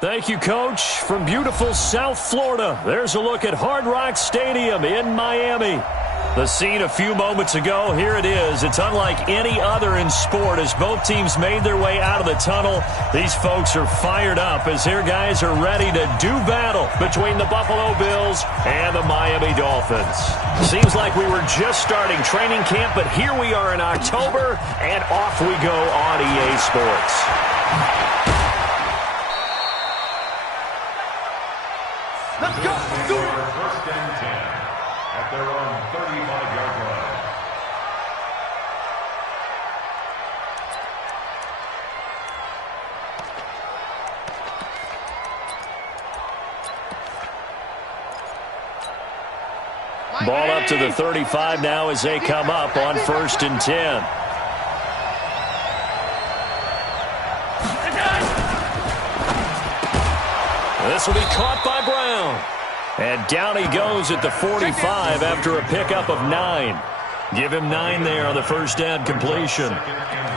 Thank you, Coach. From beautiful South Florida, there's a look at Hard Rock Stadium in Miami. The scene a few moments ago, here it is. It's unlike any other in sport as both teams made their way out of the tunnel. These folks are fired up as their guys are ready to do battle between the Buffalo Bills and the Miami Dolphins. Seems like we were just starting training camp, but here we are in October, and off we go on EA Sports. Let's go. Do it. First and 10 at their own 35-yard line. Ball up to the 35 now as they come up on 1st and 10. This will be caught by Brown. And down he goes at the 45 after a pickup of 9. Give him 9 there on the first down completion.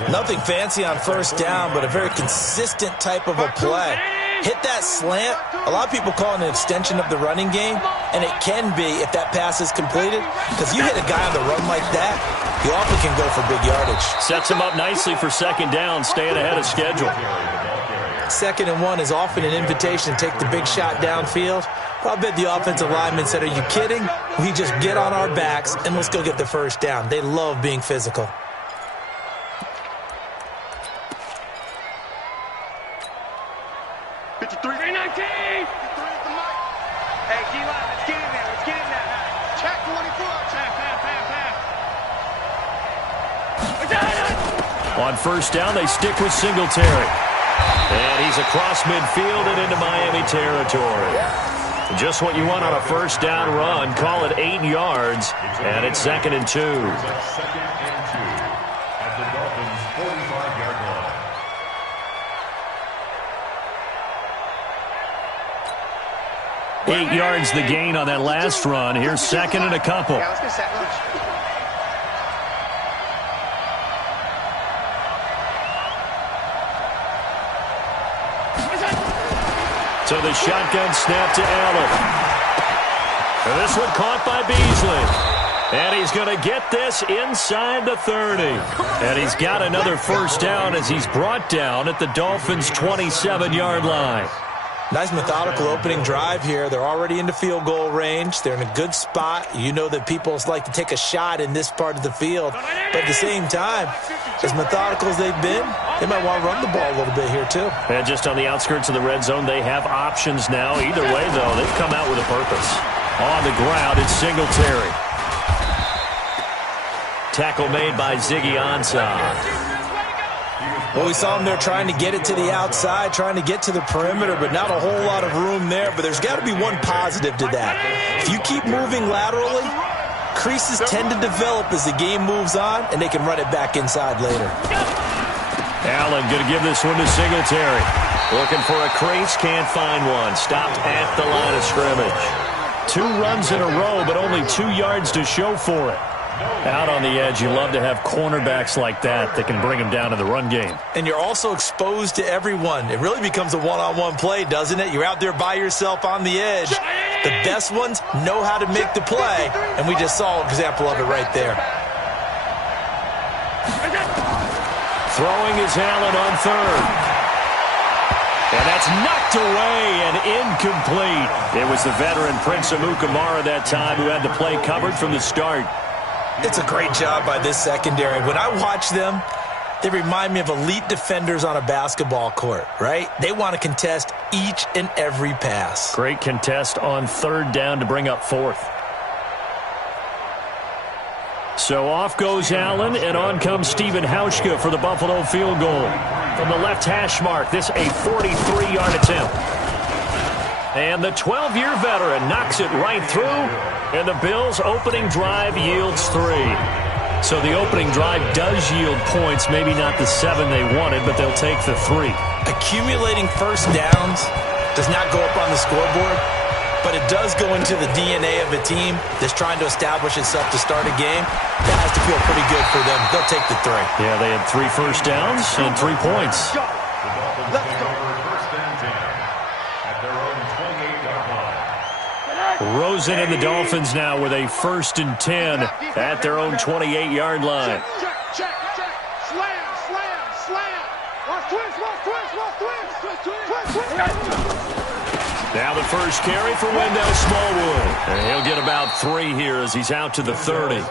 Nothing fancy on first down, but a very consistent type of a play. Hit that slant. A lot of people call it an extension of the running game, and it can be if that pass is completed, because you hit a guy on the run like that, he often can go for big yardage. Sets him up nicely for second down, staying ahead of schedule. 2nd and 1 is often an invitation to take the big shot downfield. Well, I bet the offensive lineman said, are you kidding? We just get on our backs and let's go get the first down. They love being physical. On first down, they stick with Singletary. And he's across midfield and into Miami territory. Just what you want on a first down run. Call it 8 yards, and it's 2nd and 2. Second and 2 at the Dolphins' 45-yard line. 8 yards the gain on that last run. Here's 2nd and a couple. Yeah, let's get set lunch. So the shotgun snap to Allen. And this one caught by Beasley. And he's going to get this inside the 30. And he's got another first down as he's brought down at the Dolphins' 27-yard line. Nice methodical opening drive here. They're already into field goal range. They're in a good spot. You know that people like to take a shot in this part of the field. But at the same time, as methodical as they've been, they might want to run the ball a little bit here too. And just on the outskirts of the red zone, they have options now. Either way, though, they've come out with a purpose. On the ground, it's Singletary. Tackle made by Ziggy Ansah. Well, we saw him there trying to get it to the outside, trying to get to the perimeter, but not a whole lot of room there. But there's got to be one positive to that. If you keep moving laterally, creases tend to develop as the game moves on, and they can run it back inside later. Allen going to give this one to Singletary. Looking for a crease, can't find one. Stopped at the line of scrimmage. 2 runs in a row, but only 2 yards to show for it. Out on the edge, you love to have cornerbacks like that can bring them down in the run game. And you're also exposed to everyone. It really becomes a one-on-one play, doesn't it? You're out there by yourself on the edge. The best ones know how to make the play, and we just saw an example of it right there. Throwing is Allen on 3rd. And that's knocked away and incomplete. It was the veteran Prince Amukamara that time who had the play covered from the start. It's a great job by this secondary. When I watch them, they remind me of elite defenders on a basketball court, right? They want to contest each and every pass. Great contest on 3rd down to bring up 4th. So off goes Allen, and on comes Stephen Hauschka for the Buffalo field goal. From the left hash mark, this a 43-yard attempt. And the 12-year veteran knocks it right through, and the Bills' opening drive yields 3. So the opening drive does yield points, maybe not the 7 they wanted, but they'll take the 3. Accumulating first downs does not go up on the scoreboard, but it does go into the DNA of a team that's trying to establish itself to start a game. That has to feel pretty good for them. They'll take the 3. Yeah, they had 3 first downs and 3 points. Let's go. Rosen and the Dolphins now with a 1st and 10 at their own 28-yard line. Check. Slam. Twist. Now the first carry for Wendell Smallwood. And he'll get about 3 here as he's out to the 30.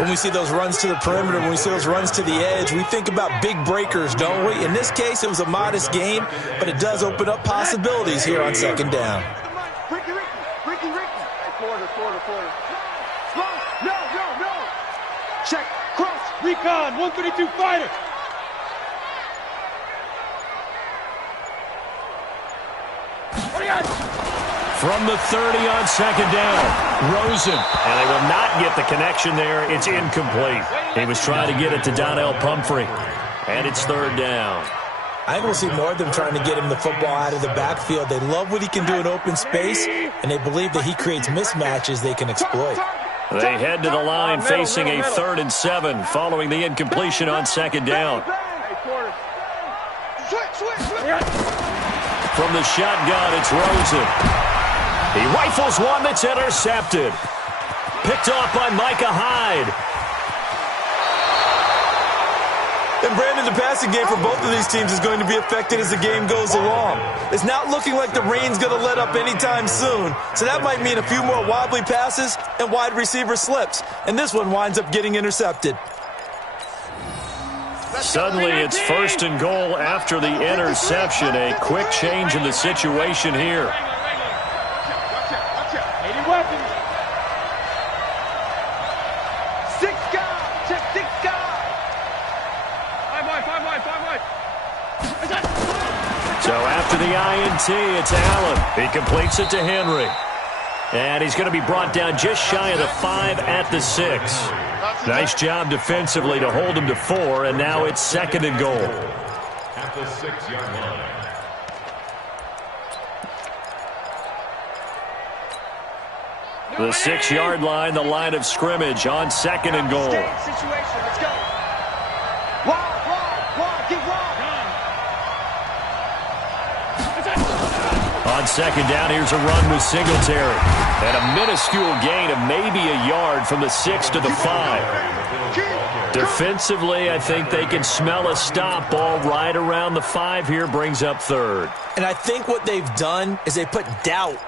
When we see those runs to the perimeter, when we see those runs to the edge, we think about big breakers, don't we? In this case, it was a modest gain, but it does open up possibilities here on 2nd down. Ricky. Florida. No. Check. Cross. Recon, 132 fighter. From the 30 on 2nd down, Rosen. And they will not get the connection there. It's incomplete. He was trying to get it to Donnell Pumphrey. And it's 3rd down. I think we'll see more of them trying to get him the football out of the backfield. They love what he can do in open space, and they believe that he creates mismatches they can exploit. They head to the line facing a 3rd and 7 following the incompletion on 2nd down. From the shotgun, it's Rosen. He rifles one that's intercepted. Picked off by Micah Hyde. And Brandon, the passing game for both of these teams is going to be affected as the game goes along. It's not looking like the rain's going to let up anytime soon, so that might mean a few more wobbly passes and wide receiver slips. And this one winds up getting intercepted. Suddenly, it's 1st and goal after the interception. A quick change in the situation here. Watch out. 80 weapons. 6 guys. Check 6 guys. 5 wide. So after the INT, it's Allen. He completes it to Henry. And he's going to be brought down just shy of the 5 at the 6. Nice job defensively to hold him to 4, and now it's 2nd and goal. At the 6-yard line. The 6-yard line, the line of scrimmage on 2nd and goal. Situation. Let's go. Wide. Get wide. On 2nd down, here's a run with Singletary. And a minuscule gain of maybe a yard from the 6 to the 5. Defensively, I think they can smell a stop ball right around the 5 here, brings up 3rd. And I think what they've done is they put doubt.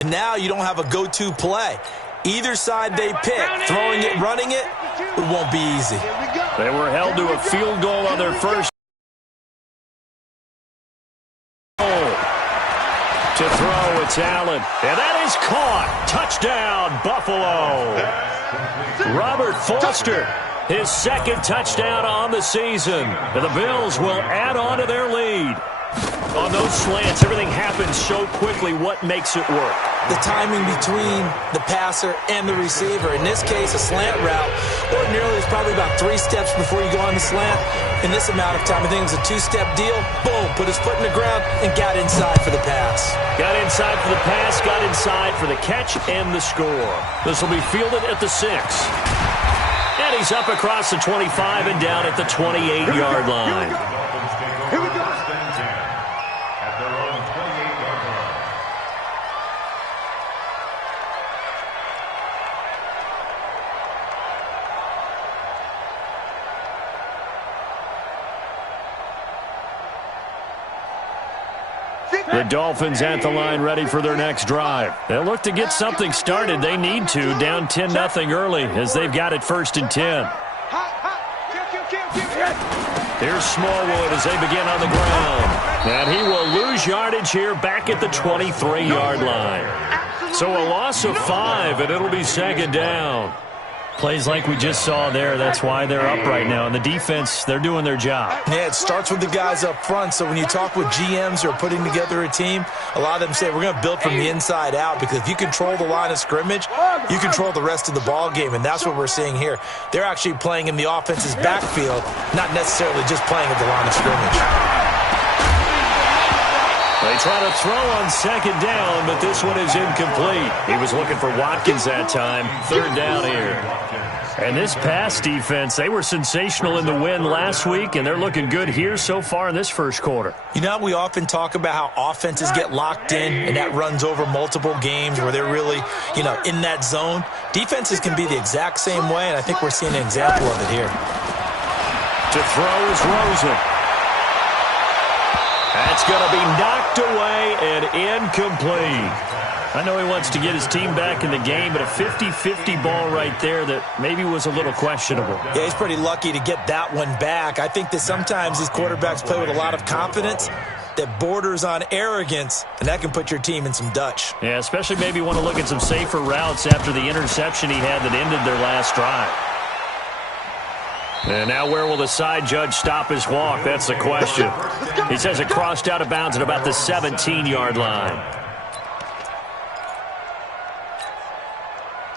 And now you don't have a go-to play. Either side they pick, throwing it, running it, it won't be easy. They were held to a field goal on their first to throw, it's Allen. And that is caught. Touchdown, Buffalo. Robert Foster, his 2nd touchdown on the season. And the Bills will add on to their lead. On those slants, everything happens so quickly. What makes it work? The timing between the passer and the receiver. In this case, a slant route. Ordinarily, it's probably about 3 steps before you go on the slant. In this amount of time, I think it was a 2-step deal. Boom, put his foot in the ground and got inside for the pass. Got inside for the pass, got inside for the catch and the score. This will be fielded at the 6. And he's up across the 25 and down at the 28-yard line. Here we go. At their own 28-yard line. The Dolphins at the line ready for their next drive. They'll look to get something started. They need to, down 10-0 early as they've got it 1st and 10. Here's Smallwood as they begin on the ground. And he will lose yardage here back at the 23-yard line. So a loss of 5, and it'll be 2nd down. Plays like we just saw there, that's why they're up right now. And the defense, they're doing their job. Yeah, it starts with the guys up front. So when you talk with GMs who are putting together a team, a lot of them say we're going to build from the inside out, because if you control the line of scrimmage, you control the rest of the ball game, and that's what we're seeing here. They're actually playing in the offense's backfield, not necessarily just playing at the line of scrimmage. They try to throw on second down, but this one is incomplete. He was looking for Watkins that time. Third down here. And this pass defense, they were sensational in the win last week, and they're looking good here so far in this first quarter. You know, we often talk about how offenses get locked in, and that runs over multiple games where they're really, in that zone. Defenses can be the exact same way, and I think we're seeing an example of it here. To throw is Rosen. That's going to be knocked away and incomplete. I know he wants to get his team back in the game, but a 50-50 ball right there that maybe was a little questionable. Yeah, he's pretty lucky to get that one back. I think that sometimes these quarterbacks play with a lot of confidence that borders on arrogance, and that can put your team in some Dutch. Yeah, especially maybe want to look at some safer routes after the interception he had that ended their last drive. And now where will the side judge stop his walk? That's the question. He says it crossed out of bounds at about the 17-yard line.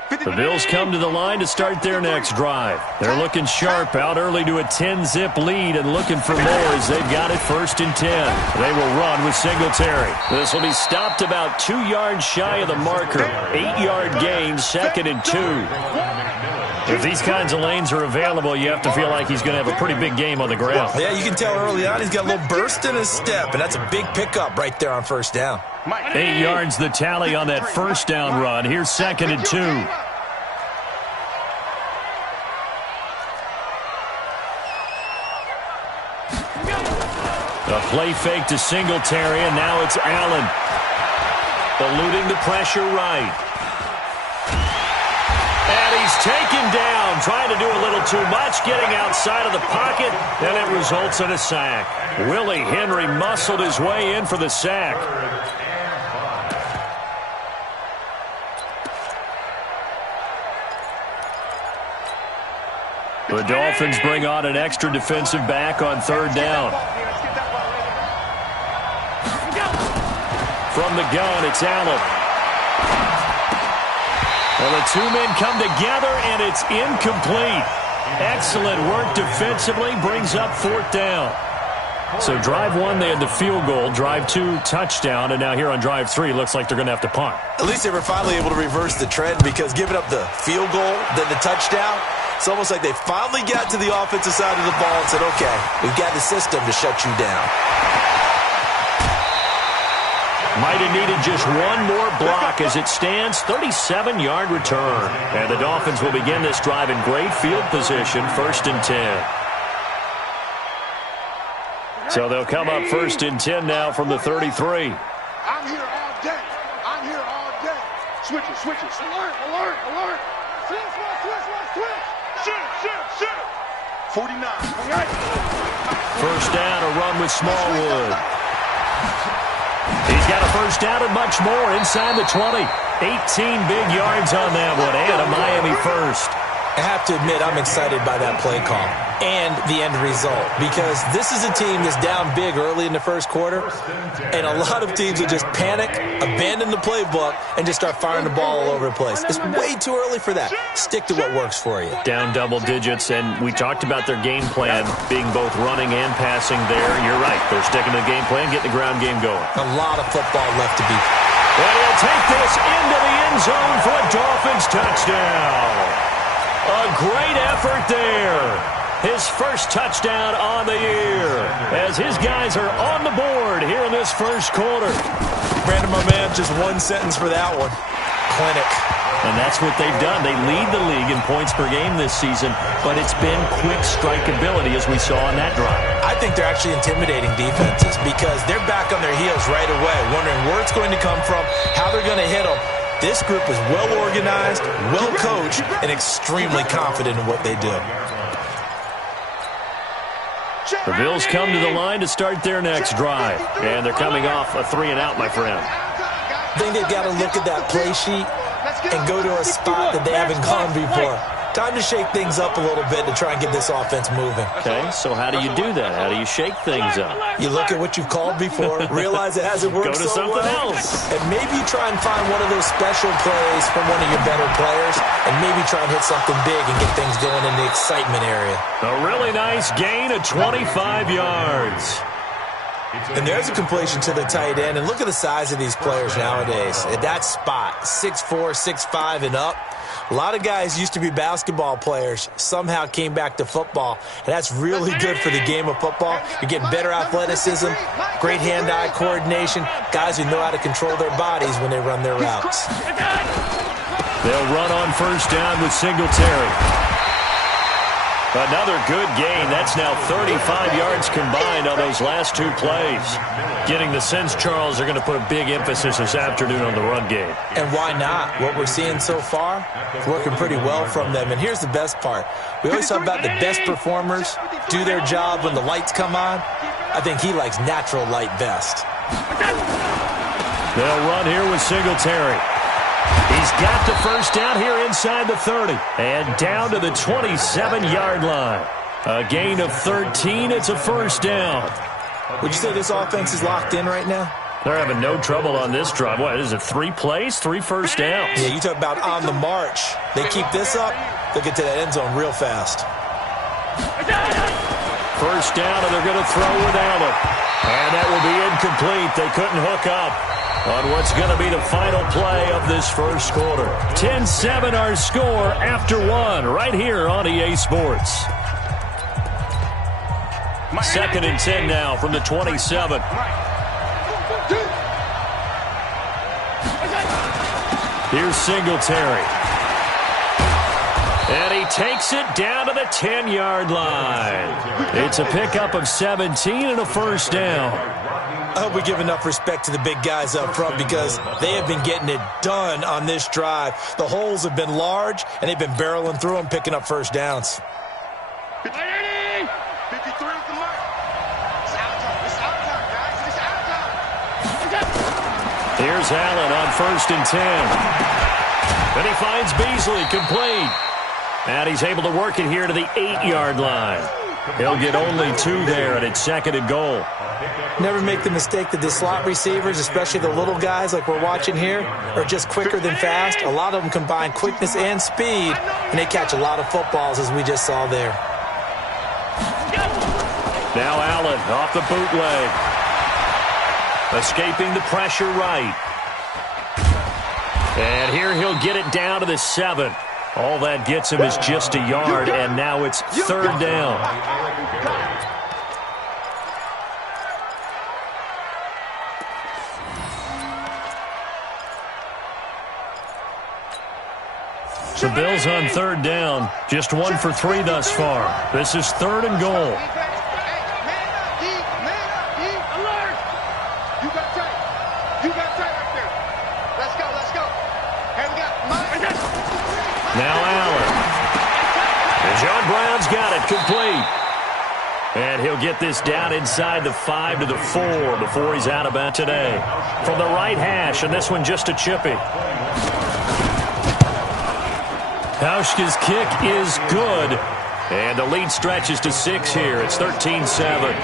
The Bills come to the line to start their next drive. They're looking sharp, out early to a 10-zip lead and looking for more as they've got it 1st and 10. They will run with Singletary. This will be stopped about 2 yards shy of the marker. 8-yard gain, 2nd and 2. If these kinds of lanes are available, you have to feel like he's going to have a pretty big game on the ground. Yeah, you can tell early on he's got a little burst in his step, and that's a big pickup right there on 1st down. 8 yards the tally on that 1st down run. Here's 2nd and 2. A play fake to Singletary, and now it's Allen. Eluding the pressure right. And he's taken down, trying to do a little too much, getting outside of the pocket, and it results in a sack. Willie Henry muscled his way in for the sack. The Dolphins bring on an extra defensive back on 3rd down. From the gun, it's Allen. Well, the two men come together, and it's incomplete. Excellent work defensively, brings up 4th down. So drive 1, they had the field goal. Drive 2, touchdown. And now here on drive 3, looks like they're going to have to punt. At least they were finally able to reverse the trend, because giving up the field goal, then the touchdown, it's almost like they finally got to the offensive side of the ball and said, okay, we've got the system to shut you down. Might have needed just one more block as it stands. 37-yard return. And the Dolphins will begin this drive in great field position, 1st and 10. So they'll come up 1st and 10 now from the 33. I'm here all day. I'm here all day. Switches. Alert. Switch. Shoot. 49. 1st down, a run with Smallwood. He's got a 1st down and much more inside the 20. 18 big yards on that one, and a Miami first. I have to admit, I'm excited by that play call and the end result, because this is a team that's down big early in the 1st quarter, and a lot of teams will just panic, abandon the playbook, and just start firing the ball all over the place. It's way too early for that. Stick to what works for you. Down double digits, and we talked about their game plan being both running and passing there. You're right. They're sticking to the game plan, getting the ground game going. A lot of football left to be. And he'll take this into the end zone for a Dolphins touchdown. A great effort there. His 1st touchdown on the year as his guys are on the board here in this 1st quarter. Brandon, my man, just one sentence for that one. Clinic. And that's what they've done. They lead the league in points per game this season, but it's been quick strikeability as we saw on that drive. I think they're actually intimidating defenses because they're back on their heels right away, wondering where it's going to come from, how they're going to hit them. This group is well organized, well coached, and extremely confident in what they do. The Bills come to the line to start their next drive, and they're coming off a 3-and-out, my friend. I think they've got to look at that play sheet and go to a spot that they haven't gone before. Time to shake things up a little bit to try and get this offense moving. Okay, so how do you do that? How do you shake things up? You look at what you've called before, realize it hasn't worked so well. Go to something else. And maybe you try and find one of those special plays from one of your better players, and maybe try and hit something big and get things going in the excitement area. A really nice gain of 25 yards. And there's a completion to the tight end. And look at the size of these players nowadays. At that spot, 6'4", 6'5", and up. A lot of guys used to be basketball players, somehow came back to football. And that's really good for the game of football. You're getting better athleticism, great hand-eye coordination, guys who know how to control their bodies when they run their routes. They'll run on first down with Singletary. Another good gain. That's now 35 yards combined on those last two plays. Getting the sense, Charles, they're going to put a big emphasis this afternoon on the run game. And why not? What we're seeing so far, working pretty well from them. And here's the best part. We always talk about the best performers do their job when the lights come on. I think he likes natural light best. They'll run here with Singletary. He's got the first down here inside the 30. And down to the 27-yard line. A gain of 13. It's a first down. Would you say this offense is locked in right now? They're having no trouble on this drive. What, is it 3 plays, 3 first downs? Yeah, you talk about on the march. They keep this up, they'll get to that end zone real fast. First down, and they're going to throw with Allen. And that will be incomplete. They couldn't hook up on what's going to be the final play of this first quarter. 10-7 our score after one right here on EA Sports. Second and 10 now from the 27. Here's Singletary. And he takes it down to the 10-yard line. It's a pickup of 17 and a first down. I hope we give enough respect to the big guys up front because they have been getting it done on this drive. The holes have been large, and they've been barreling through them, picking up first downs. 53 is the mark. It's out time. It's out time, guys. It's out time. Here's Allen on first and 10. And he finds Beasley complete. And he's able to work it here to the 8-yard line. He'll get only 2 there, and it's second and goal. Never make the mistake that the slot receivers, especially the little guys like we're watching here, are just quicker than fast. A lot of them combine quickness and speed, and they catch a lot of footballs, as we just saw there. Now Allen off the bootleg. Escaping the pressure right. And here he'll get it down to the 7. All that gets him is just a yard, and now it's third down. The Bills on third down, just 1 for 3 thus far. This is third and goal. Now Allen. And John Brown's got it complete. And he'll get this down inside the 5 to the 4 before he's out of bounds today. From the right hash, and this one just a chippy. Hauschka's kick is good. And the lead stretches to 6 here. It's 13-7.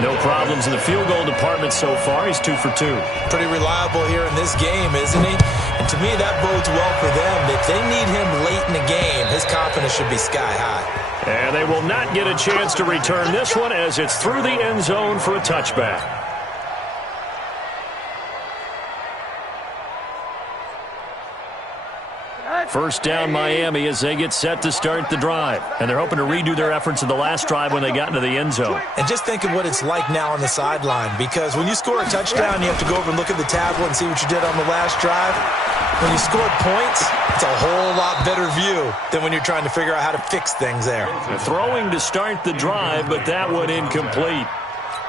No problems in the field goal department so far. He's 2 for 2. Pretty reliable here in this game, isn't he? And to me, that bodes well for them. If they need him late in the game, his confidence should be sky high. And they will not get a chance to return this one as it's through the end zone for a touchback. First down Miami as they get set to start the drive. And they're hoping to redo their efforts in the last drive when they got into the end zone. And just think of what it's like now on the sideline, because when you score a touchdown, you have to go over and look at the tablet and see what you did on the last drive. When you scored points, it's a whole lot better view than when you're trying to figure out how to fix things there. Throwing to start the drive, but that one incomplete.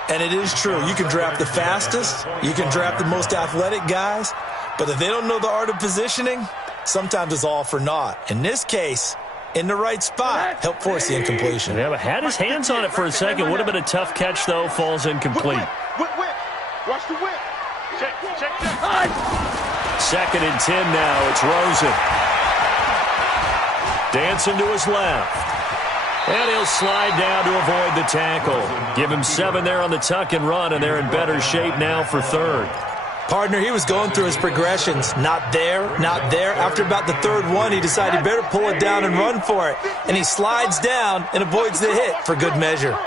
And it is true. You can draft the fastest. You can draft the most athletic guys. But if they don't know the art of positioning, sometimes it's all for naught. In this case, in the right spot, helped force the incompletion. Yeah, but had his hands on it for a second. Would have been a tough catch, though. Falls incomplete. Whip. Watch the whip. Check. Second and 10 now. It's Rosen. Dancing to his left. And he'll slide down to avoid the tackle. Give him 7 there on the tuck and run, and they're in better shape now for third. Partner, he was going through his progressions. Not there. After about the third one, he decided he better pull it down and run for it. And he slides down and avoids the hit for good measure.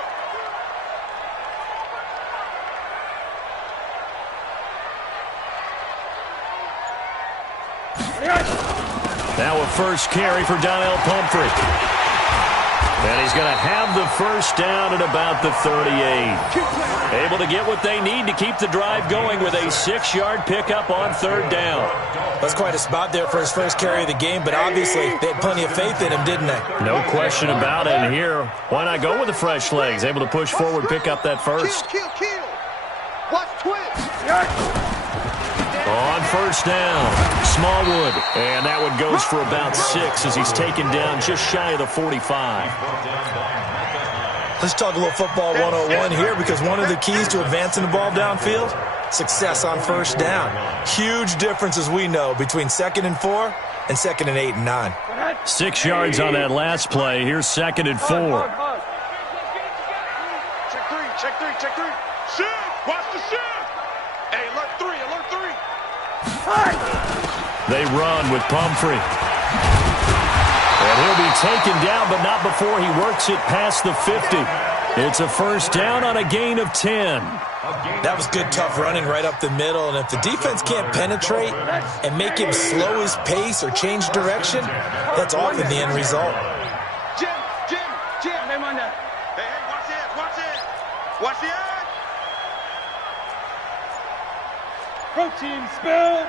Now a first carry for Donnell Pumphrey. And he's going to have the first down at about the 38. Able to get what they need to keep the drive going with a 6-yard pickup on third down. That's quite a spot there for his first carry of the game, but obviously they had plenty of faith in him, didn't they? No question about it. And here, why not go with the fresh legs? Able to push forward, pick up that first. Kill. Watch twist. On first down, Smallwood. And that one goes for about 6 as he's taken down just shy of the 45. Let's talk a little football 101 here, because one of the keys to advancing the ball downfield, success on first down. Huge difference, as we know, between 2nd and 4 and 2nd and 8 and 9. 6 yards on that last play. Here's 2nd and 4. Check three. Shift. Watch the shift. Hey, alert 3. They run with Pumphrey. And he'll be taken down, but not before he works it past the 50. It's a first down on a gain of 10. That was good, tough running right up the middle. And if the defense can't penetrate and make him slow his pace or change direction, that's often the end result. Jim. Hey, watch it. Watch the edge. Protein spill.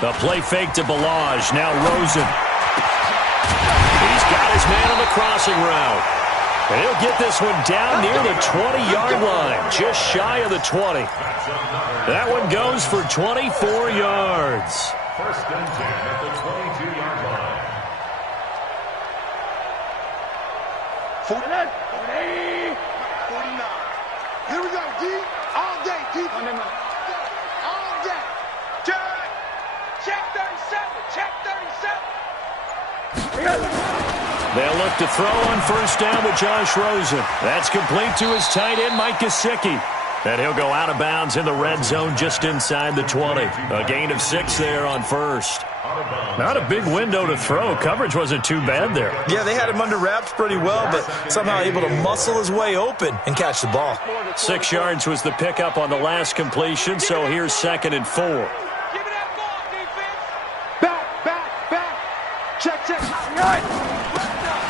The play fake to Balaj. Now Rosen. He's got his man on the crossing route. And he'll get this one down near the 20-yard line, just shy of the 20. That one goes for 24 yards. First and 10 at the 22-yard line. 49. Here we go, D. All day, D. All day. Check 37. They'll look to throw on first down with Josh Rosen. That's complete to his tight end, Mike Gesicki. And he'll go out of bounds in the red zone just inside the 20. A gain of 6 there on first. Not a big window to throw. Coverage wasn't too bad there. Yeah, they had him under wraps pretty well, but somehow able to muscle his way open and catch the ball. 6 yards was the pickup on the last completion, so here's 2nd and 4. Give me that ball, defense. Back. Check.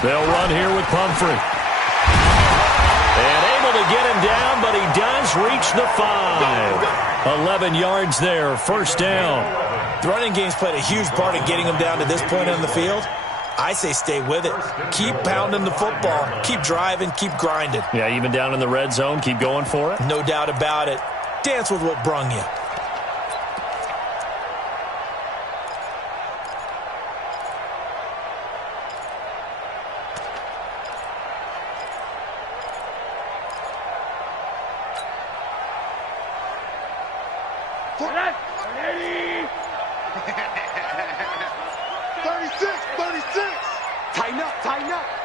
They'll run here with Pumphrey. And able to get him down, but he does reach the 5. 11 yards there, first down. The running game's played a huge part in getting him down to this point on the field. I say stay with it. Keep pounding the football. Keep driving. Keep grinding. Yeah, even down in the red zone, keep going for it. No doubt about it. Dance with what brung you.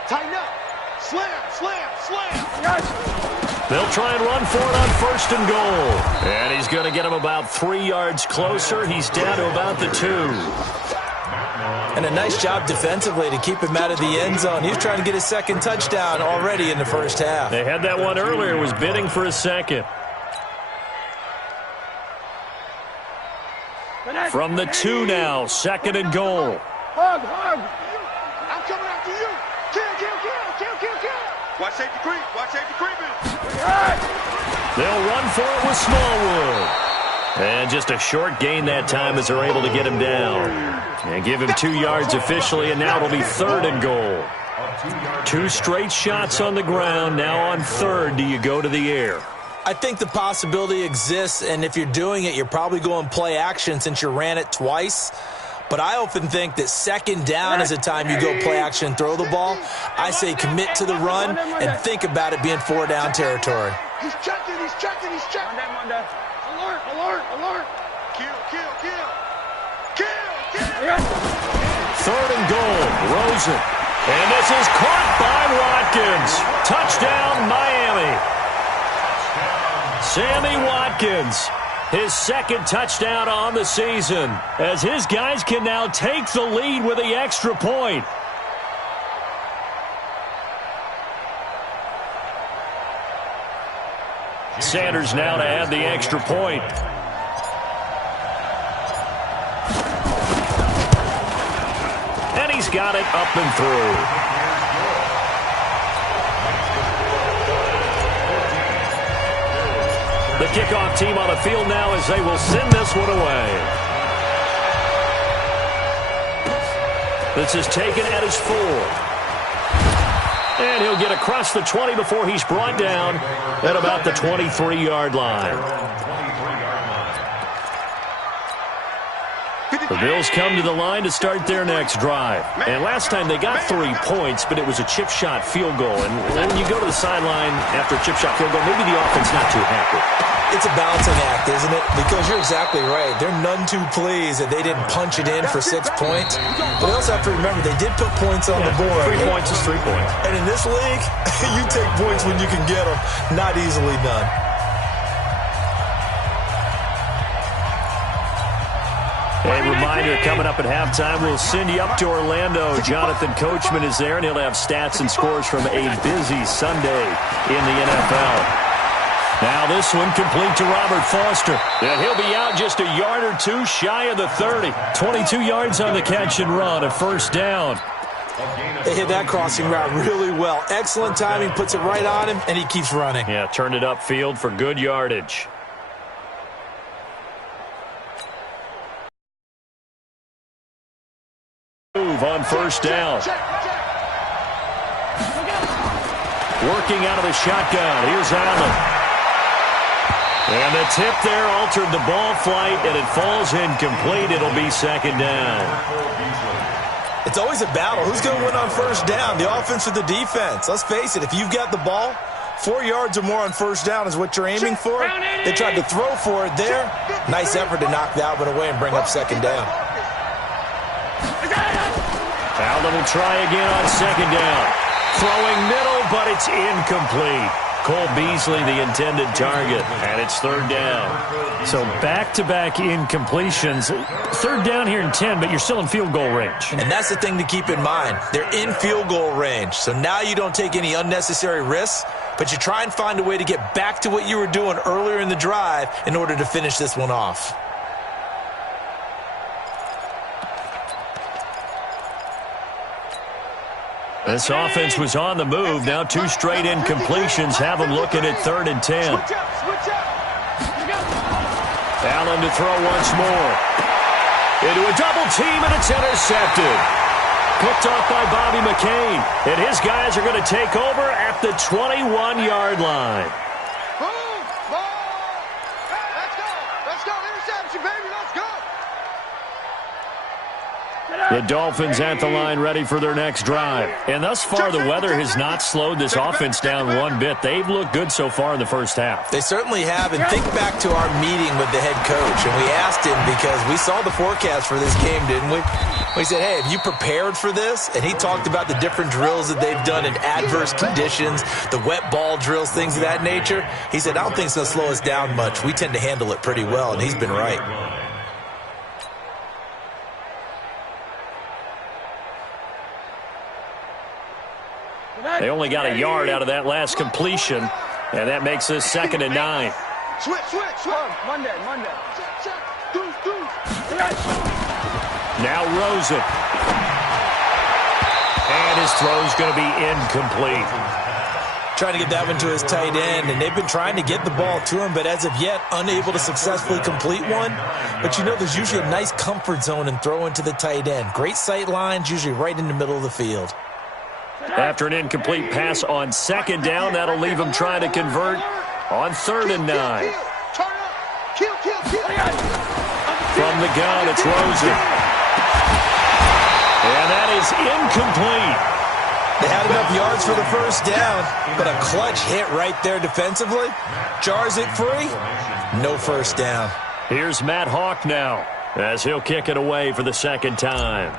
Tighten up. Slam. They'll try and run for it on first and goal. And he's going to get him about 3 yards closer. He's down to about the 2. And a nice job defensively to keep him out of the end zone. He's trying to get his second touchdown already in the first half. They had that one earlier, was bidding for a second. From the 2 now, 2nd and goal. Hug. I'm coming after you. Kill. Watch safety creeping. They'll run for it with Smallwood. And just a short gain that time as they're able to get him down. And give him 2 yards officially, and now it'll be 3rd and goal. 2 straight shots on the ground. Now on 3rd, do you go to the air? I think the possibility exists, and if you're doing it, you're probably going play action since you ran it twice. But I often think that 2nd down is a time you go play action and throw the ball. I say commit to the run and think about it being 4-down territory. He's checking. Alert. Kill. 3rd and goal, Rosen. And this is caught by Watkins. Touchdown, Miami. Sammy Watkins, his 2nd touchdown on the season, as his guys can now take the lead with the extra point. Sanders now to add the extra point. And he's got it up and through. The kickoff team on the field now as they will send this one away. This is taken at his 4. And he'll get across the 20 before he's brought down at about the 23-yard line. The Bills come to the line to start their next drive. And last time they got 3 points, but it was a chip shot field goal. And when you go to the sideline after a chip shot field goal, maybe the offense not too happy. It's a balancing act, isn't it? Because you're exactly right. They're none too pleased that they didn't punch it in for 6 points. But they also have to remember they did put points on the board. 3 points is 3 points. And in this league, you take points when you can get them. Not easily done. A reminder coming up at halftime, we'll send you up to Orlando. Jonathan Coachman is there, and he'll have stats and scores from a busy Sunday in the NFL. Now this one complete to Robert Foster. And he'll be out just a yard or 2 shy of the 30. 22 yards on the catch and run, a first down. They hit that crossing route really well. Excellent timing, puts it right on him, and he keeps running. Yeah, turned it upfield for good yardage. Move on first down. Working out of the shotgun. Here's Allen. And the tip there altered the ball flight, and it falls incomplete. It'll be second down. It's always a battle. Who's going to win on first down, the offense or the defense? Let's face it, if you've got the ball, 4 yards or more on first down is what you're aiming for. They tried to throw for it there. Nice effort to knock that one away and bring up second down. Allen will try again on second down. Throwing middle, but it's incomplete. Cole Beasley, the intended target, and it's third down. So back-to-back incompletions. Third down here in 10, but you're still in field goal range. And that's the thing to keep in mind. They're in field goal range. So now you don't take any unnecessary risks, but you try and find a way to get back to what you were doing earlier in the drive in order to finish this one off. This offense was on the move. Now 2 straight incompletions have them looking at 3rd and 10. Allen to throw once more. Into a double team, and it's intercepted. Picked off by Bobby McCain. And his guys are going to take over at the 21-yard line. Let's go. Interception, baby. Let's go. The Dolphins at the line ready for their next drive. And thus far, the weather has not slowed this offense down one bit. They've looked good so far in the first half. They certainly have. And think back to our meeting with the head coach. And we asked him because we saw the forecast for this game, didn't we? We said, hey, have you prepared for this? And he talked about the different drills that they've done in adverse conditions, the wet ball drills, things of that nature. He said, I don't think it's going to slow us down much. We tend to handle it pretty well, and he's been right. They only got a yard out of that last completion, and that makes this 2nd and 9. Switch. Monday. Now Rosen. And his throw's going to be incomplete. Trying to get that one to his tight end, and they've been trying to get the ball to him, but as of yet, unable to successfully complete one. But you know there's usually a nice comfort zone in throwing to the tight end. Great sight lines, usually right in the middle of the field. After an incomplete pass on second down, that'll leave him trying to convert on 3rd and 9. Kill. From the gun, it's Rosen. And that is incomplete. They had enough yards for the first down, but a clutch hit right there defensively. Jars it free. No first down. Here's Matt Hawk now as he'll kick it away for the 2nd time.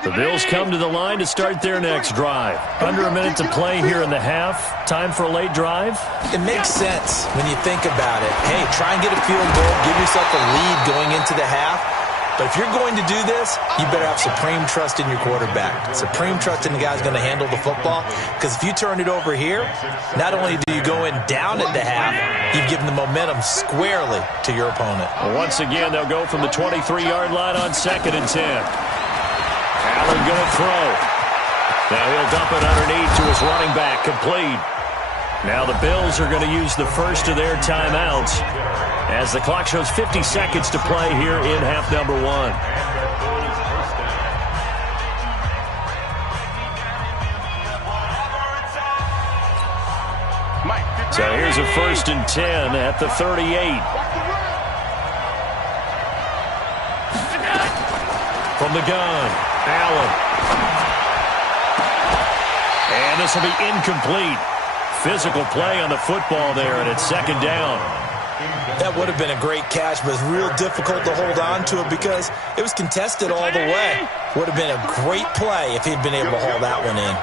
The Bills come to the line to start their next drive. Under a minute to play here in the half. Time for a late drive? It makes sense when you think about it. Hey, try and get a field goal, give yourself a lead going into the half. But if you're going to do this, you better have supreme trust in your quarterback. Supreme trust in the guy who's going to handle the football. Because if you turn it over here, not only do you go in down at the half, you've given the momentum squarely to your opponent. Well, once again, they'll go from the 23-yard line on 2nd and 10. Allen going to throw. Now he'll dump it underneath to his running back, complete. Now the Bills are going to use the first of their timeouts as the clock shows 50 seconds to play here in half number 1. So here's a 1st and 10 at the 38. From the gun, Allen. And this will be incomplete. Physical play on the football there, and it's 2nd down. That would have been a great catch, but it's real difficult to hold on to it because it was contested all the way. Would have been a great play if he'd been able to haul that one in.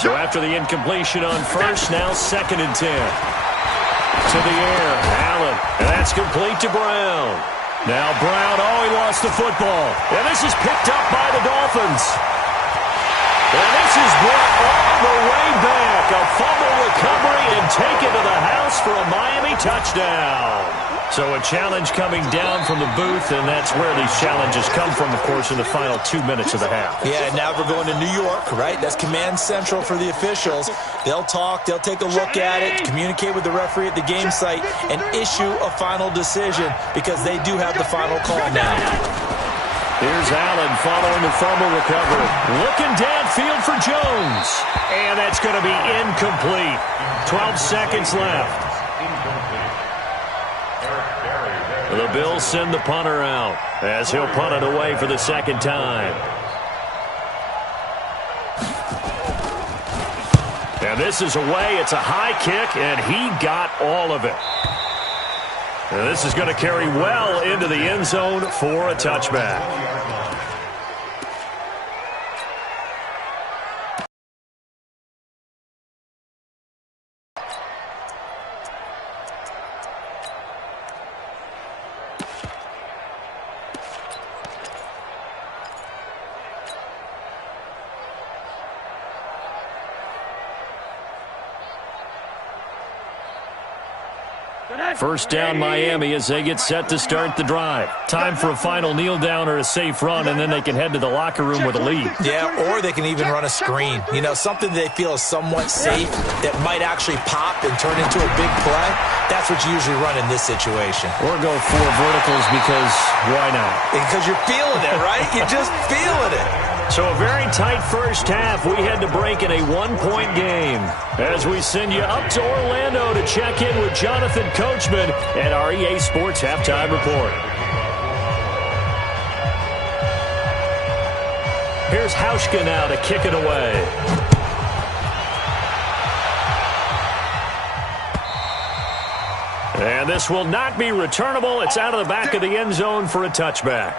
So after the incompletion on 1st, now 2nd and 10. To the air, Allen, and that's complete to Brown. Now Brown, he lost the football. And this is picked up by the Dolphins. And this is brought all the way back. A fumble recovery and taken to the house for a Miami touchdown. So a challenge coming down from the booth, and that's where these challenges come from, of course, in the final 2 minutes of the half. Yeah, and now we're going to New York, right? That's command central for the officials. They'll talk, they'll take a look at it, communicate with the referee at the game site, and issue a final decision because they do have the final call now. Here's Allen following the fumble recovery. Looking downfield for Jones. And that's going to be incomplete. 12 seconds left. The Bills send the punter out as he'll punt it away for the 2nd time. And this is away. It's a high kick, and he got all of it. And this is going to carry well into the end zone for a touchback. First down Miami as they get set to start the drive. Time for a final kneel down or a safe run, and then they can head to the locker room with a lead. Yeah, or they can even run a screen. You know, something they feel is somewhat safe that might actually pop and turn into a big play. That's what you usually run in this situation. Or go 4 verticals because why not? Because you're feeling it, right? You're just feeling it. So a very tight first half. We had to break in a 1-point game as we send you up to Orlando to check in with Jonathan Coachman at our EA Sports Halftime Report. Here's Hauschka now to kick it away. And this will not be returnable. It's out of the back of the end zone for a touchback.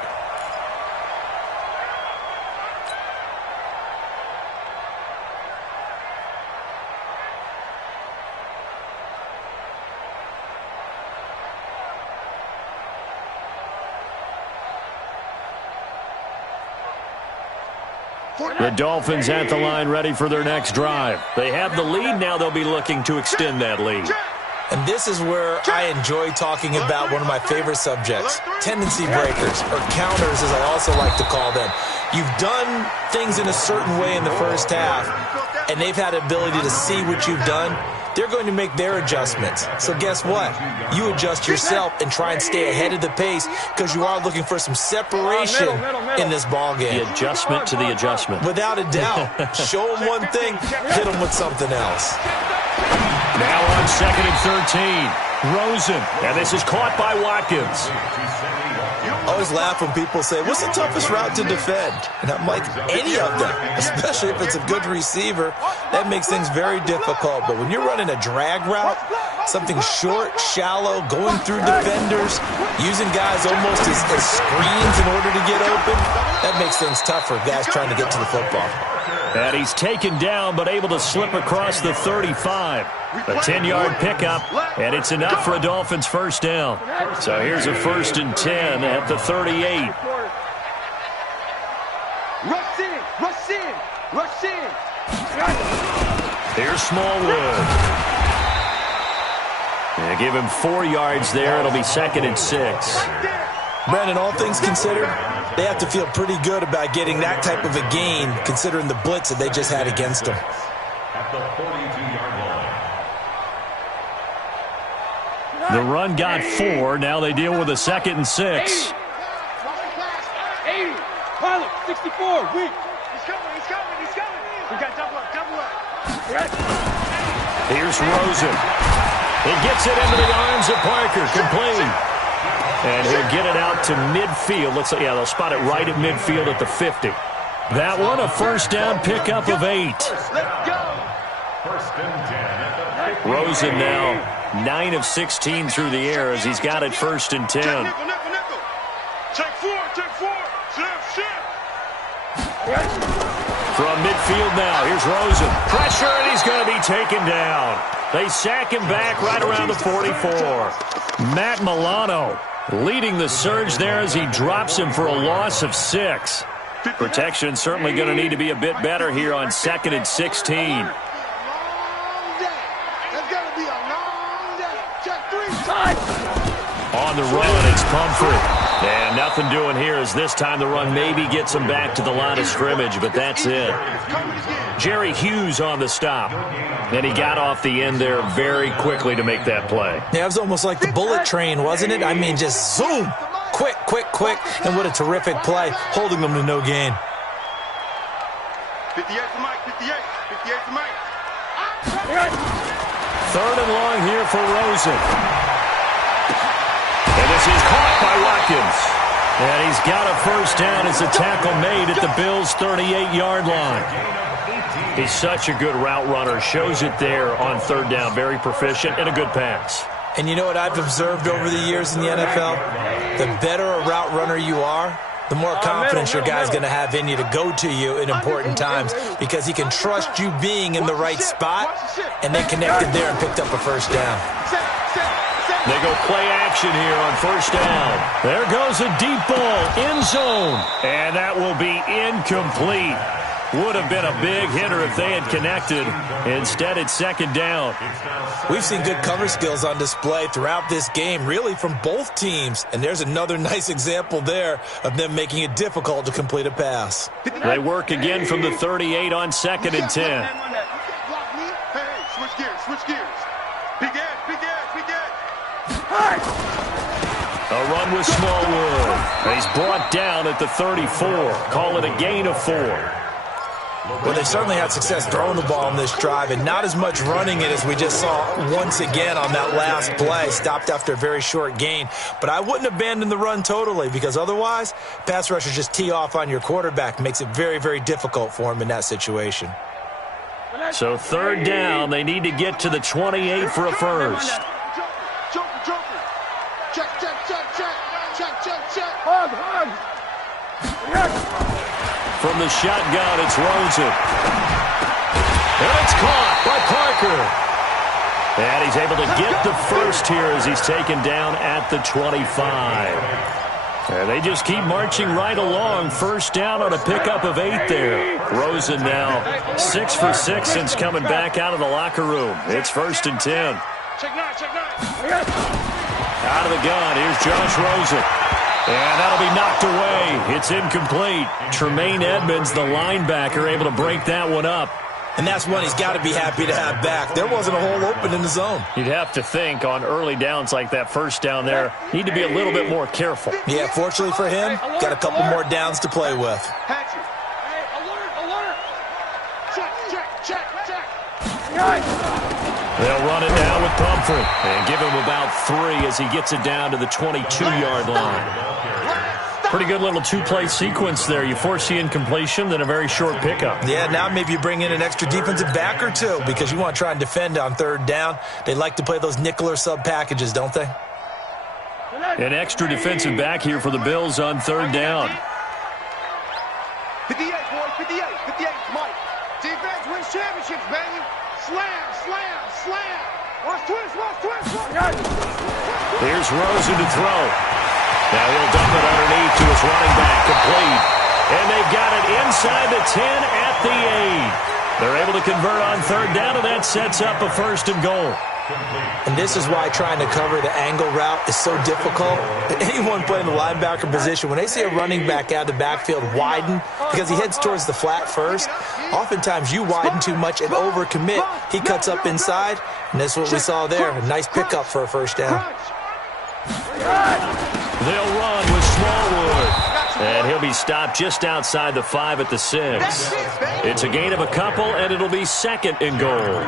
The Dolphins at the line ready for their next drive. They have the lead. Now they'll be looking to extend that lead. And this is where I enjoy talking about one of my favorite subjects, tendency breakers, or counters as I also like to call them. You've done things in a certain way in the first half, and they've had the ability to see what you've done. They're going to make their adjustments. So guess what? You adjust yourself and try and stay ahead of the pace because you are looking for some separation in this ball game. The adjustment to the adjustment. Without a doubt. Show them one thing, hit them with something else. Now on 2nd and 13. Rosen. And this is caught by Watkins. I always laugh when people say, what's the toughest route to defend? And I'm like, any of them, especially if it's a good receiver. That makes things very difficult. But when you're running a drag route, something short, shallow, going through defenders, using guys almost as screens in order to get open, that makes things tough for guys trying to get to the football. And he's taken down but able to slip across the 35. A 10-yard pickup, and it's enough for a Dolphins first down. So here's a 1st and 10 at the 38. Rush in. Here's Smallwood. Yeah, give him 4 yards there. It'll be 2nd and 6. Brandon, all things considered, they have to feel pretty good about getting that type of a gain, considering the blitz that they just had against them. At the 42-yard line. The run got 4. Now they deal with a 2nd and 6. 80. Pilot, 64. Weak. He's coming. We got double up. Here's Rosen. He gets it into the arms of Parker. Complete. And he'll get it out to midfield. Let's say, yeah, they'll spot it right at midfield at the 50. That one, a first down pickup of 8. Let's go. First and 10 at the 50. Rosen now 9 of 16 through the air as he's got it 1st and 10. Nickel. Check 4. Shift. From midfield now, here's Rosen. Pressure, and he's going to be taken down. They sack him back right around the 44. Matt Milano leading the surge there as he drops him for a loss of 6. Protection certainly going to need to be a bit better here on 2nd and 16. Long day. That's going to be a long day. Check 3. On the run, it's Pumphrey. And nothing doing here as this time the run maybe gets him back to the line of scrimmage, but that's it. Jerry Hughes on the stop. And he got off the end there very quickly to make that play. Yeah, it was almost like the bullet train, wasn't it? I mean, just zoom. Quick. And what a terrific play, holding them to no gain. 58 to Mike. 58 to Mike. 3rd and long here for Rosen. And this is caught by Watkins. And he's got a first down as a tackle made at the Bills' 38-yard line. He's such a good route runner. Shows it there on 3rd down. Very proficient and a good pass. And you know what I've observed over the years in the NFL? The better a route runner you are, the more confidence your guy's going to have in you to go to you in important times because he can trust you being in the right spot and then connected there and picked up a first down. They go play action here on 1st down. There goes a deep ball, end zone. And that will be incomplete. Would have been a big hitter if they had connected. Instead, it's 2nd down. We've seen good cover skills on display throughout this game, really from both teams. And there's another nice example there of them making it difficult to complete a pass. They work again from the 38 on 2nd and 10. Hey, switch gears. Big edge. A run with Smallwood. He's brought down at the 34. Call it a gain of 4. Well, they certainly had success throwing the ball on this drive and not as much running it as we just saw once again on that last play. Stopped after a very short gain. But I wouldn't abandon the run totally because otherwise, pass rushers just tee off on your quarterback. Makes it very, very difficult for him in that situation. So 3rd down, they need to get to the 28 for a first. Joker. Check. Hug. From the shotgun, it's Rosen. And it's caught by Parker. And he's able to get the first here as he's taken down at the 25. And they just keep marching right along. First down on a pickup of 8 there. Rosen now 6 for 6 since coming back out of the locker room. It's 1st and 10. Check 9. Out of the gun, here's Josh Rosen. And that'll be knocked away. It's incomplete. Tremaine Edmonds, the linebacker, able to break that one up. And that's one he's got to be happy to have back. There wasn't a hole open in the zone. You'd have to think on early downs like that first down there, need to be a little bit more careful. Yeah, fortunately for him, got a couple more downs to play with. Hatchet. Hey, alert. Check. They'll run it down with Pumphrey and give him about 3 as he gets it down to the 22-yard line. Pretty good little 2-play sequence there. You force the incompletion, then a very short pickup. Yeah, now maybe you bring in an extra defensive back or 2 because you want to try and defend on 3rd down. They like to play those nickel or sub packages, don't they? An extra defensive back here for the Bills on 3rd down. 58, boys. 58, Mike. Defense wins championships, baby. Slam. Watch twist. Here's Rosen to throw. Now he'll dump it underneath to his running back, complete. And they've got it inside the 10 at the 8. They're able to convert on third down, and that sets up a 1st and goal. And this is why trying to cover the angle route is so difficult. Anyone playing the linebacker position, when they see a running back out of the backfield widen because he heads towards the flat first, oftentimes you widen too much and overcommit. He cuts up inside, and that's what we saw there. A nice pickup for a 1st down. They'll run with Smallwood. And he'll be stopped just outside the 5 at the 6. It's a gain of a couple, and it'll be 2nd and goal.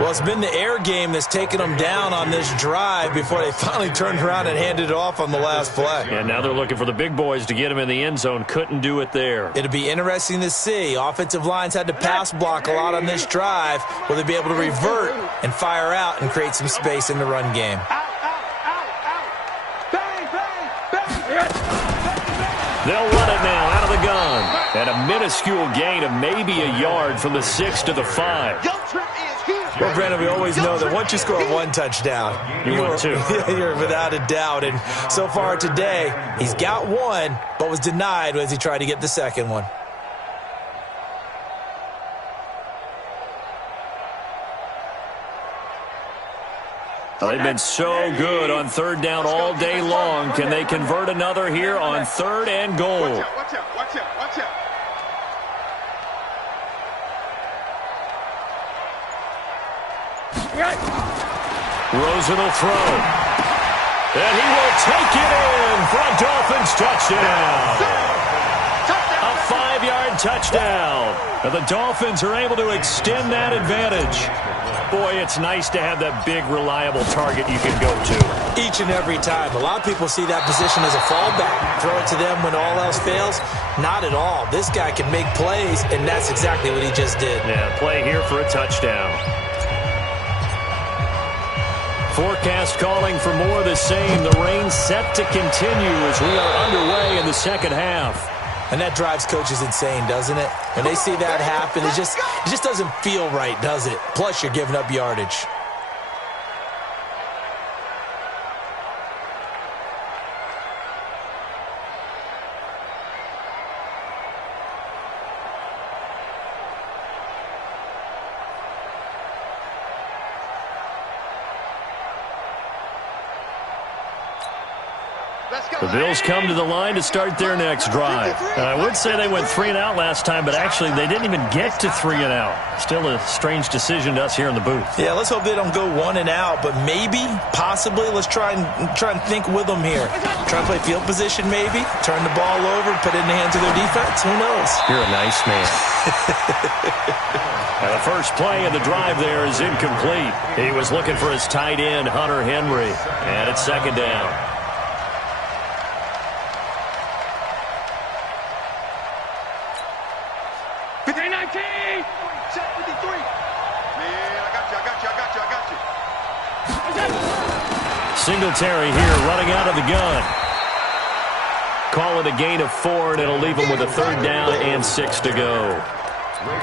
Well, it's been the air game that's taken them down on this drive before they finally turned around and handed it off on the last play. And now they're looking for the big boys to get him in the end zone. Couldn't do it there. It'll be interesting to see. Offensive lines had to pass block a lot on this drive. Will they be able to revert and fire out and create some space in the run game? They'll run it now out of the gun. And a minuscule gain of maybe a yard from the 6 to the 5. Well, Brandon, we always know that once you score 1 touchdown, you're without a doubt. And so far today, he's got 1, but was denied as he tried to get the 2nd one. They've been so good on third down all day long. Can they convert another here on 3rd and goal? Watch out, watch out, watch out. Rosen will throw. And he will take it in for a Dolphins touchdown. A 5-yard touchdown. And the Dolphins are able to extend that advantage. Boy, it's nice to have that big, reliable target you can go to. Each and every time. A lot of people see that position as a fallback. Throw it to them when all else fails. Not at all. This guy can make plays, and that's exactly what he just did. Yeah, play here for a touchdown. Forecast calling for more of the same. The rain set to continue as we are underway in the 2nd half. And that drives coaches insane, doesn't it? When they see that happen, it just doesn't feel right, does it? Plus, you're giving up yardage. The Bills come to the line to start their next drive. I would say they went 3 and out last time, but actually they didn't even get to 3 and out. Still a strange decision to us here in the booth. Yeah, let's hope they don't go 1 and out, but maybe, possibly, let's try and think with them here. Try and play field position maybe, turn the ball over, put it in the hands of their defense. Who knows? You're a nice man. And the first play of the drive there is incomplete. He was looking for his tight end, Hunter Henry, and it's 2nd down. Singletary here running out of the gun. Call it a gain of 4, and it'll leave him with a 3rd down and 6 to go.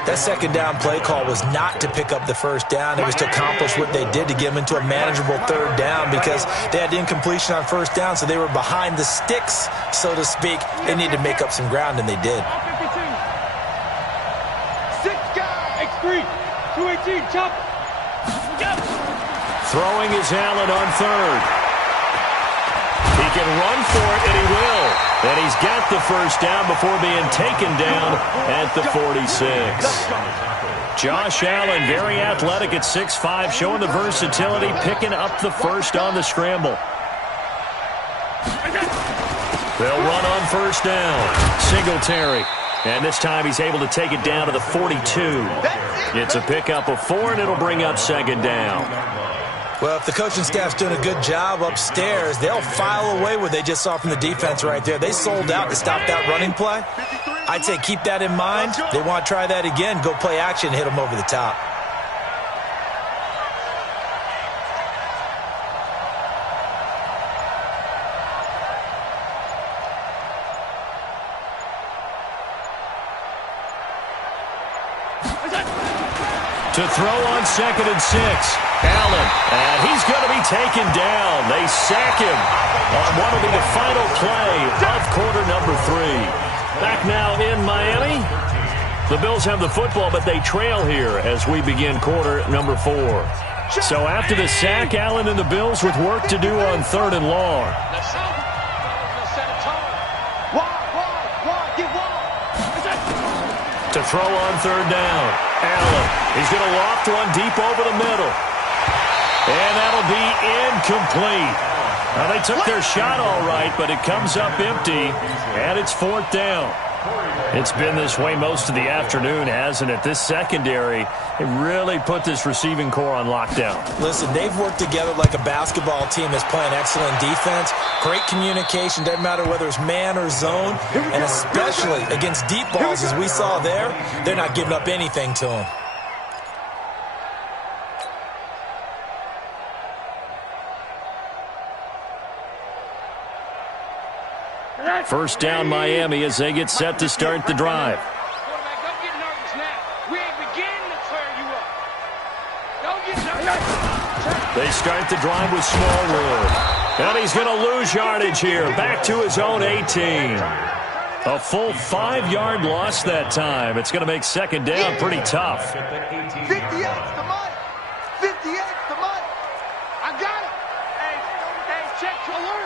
That 2nd down play call was not to pick up the 1st down. It was to accomplish what they did to get them into a manageable 3rd down because they had incompletion on 1st down, so they were behind the sticks, so to speak. They needed to make up some ground, and they did. 6 guys. X3. 218. Chop. Throwing is Allen on 3rd. He can run for it, and he will. And he's got the 1st down before being taken down at the 46. Josh Allen, very athletic at 6'5", showing the versatility, picking up the 1st on the scramble. They'll run on 1st down. Singletary. And this time he's able to take it down to the 42. It's a pickup of 4, and it'll bring up 2nd down. Well, if the coaching staff's doing a good job upstairs, they'll file away what they just saw from the defense right there. They sold out to stop that running play. I'd say keep that in mind. They want to try that again. Go play action, hit them over the top. To throw on 2nd and 6. Allen, and he's going to be taken down. They sack him on what will be the final play of quarter number 3. Back now in Miami. The Bills have the football, but they trail here as we begin quarter number 4. So after the sack, Allen and the Bills with work to do on 3rd and long. To throw on 3rd down. Allen, he's going to loft one deep over the middle. And that'll be incomplete. Now, they took their shot all right, but it comes up empty, and it's 4th down. It's been this way most of the afternoon, hasn't it? This secondary, it really put this receiving core on lockdown. Listen, they've worked together like a basketball team that's playing excellent defense. Great communication, doesn't matter whether it's man or zone, and especially against deep balls, as we saw there, they're not giving up anything to them. First down, Miami, as they get set to start the drive. Quarterback, don't get nervous now. We ain't beginning to tear you up. Don't get nervous. They start the drive with Smallwood. And he's going to lose yardage here. Back to his own 18. A full 5-yard loss that time. It's going to make second down pretty tough. 58's the money. 58's the money. I got it. Hey, check. Alert.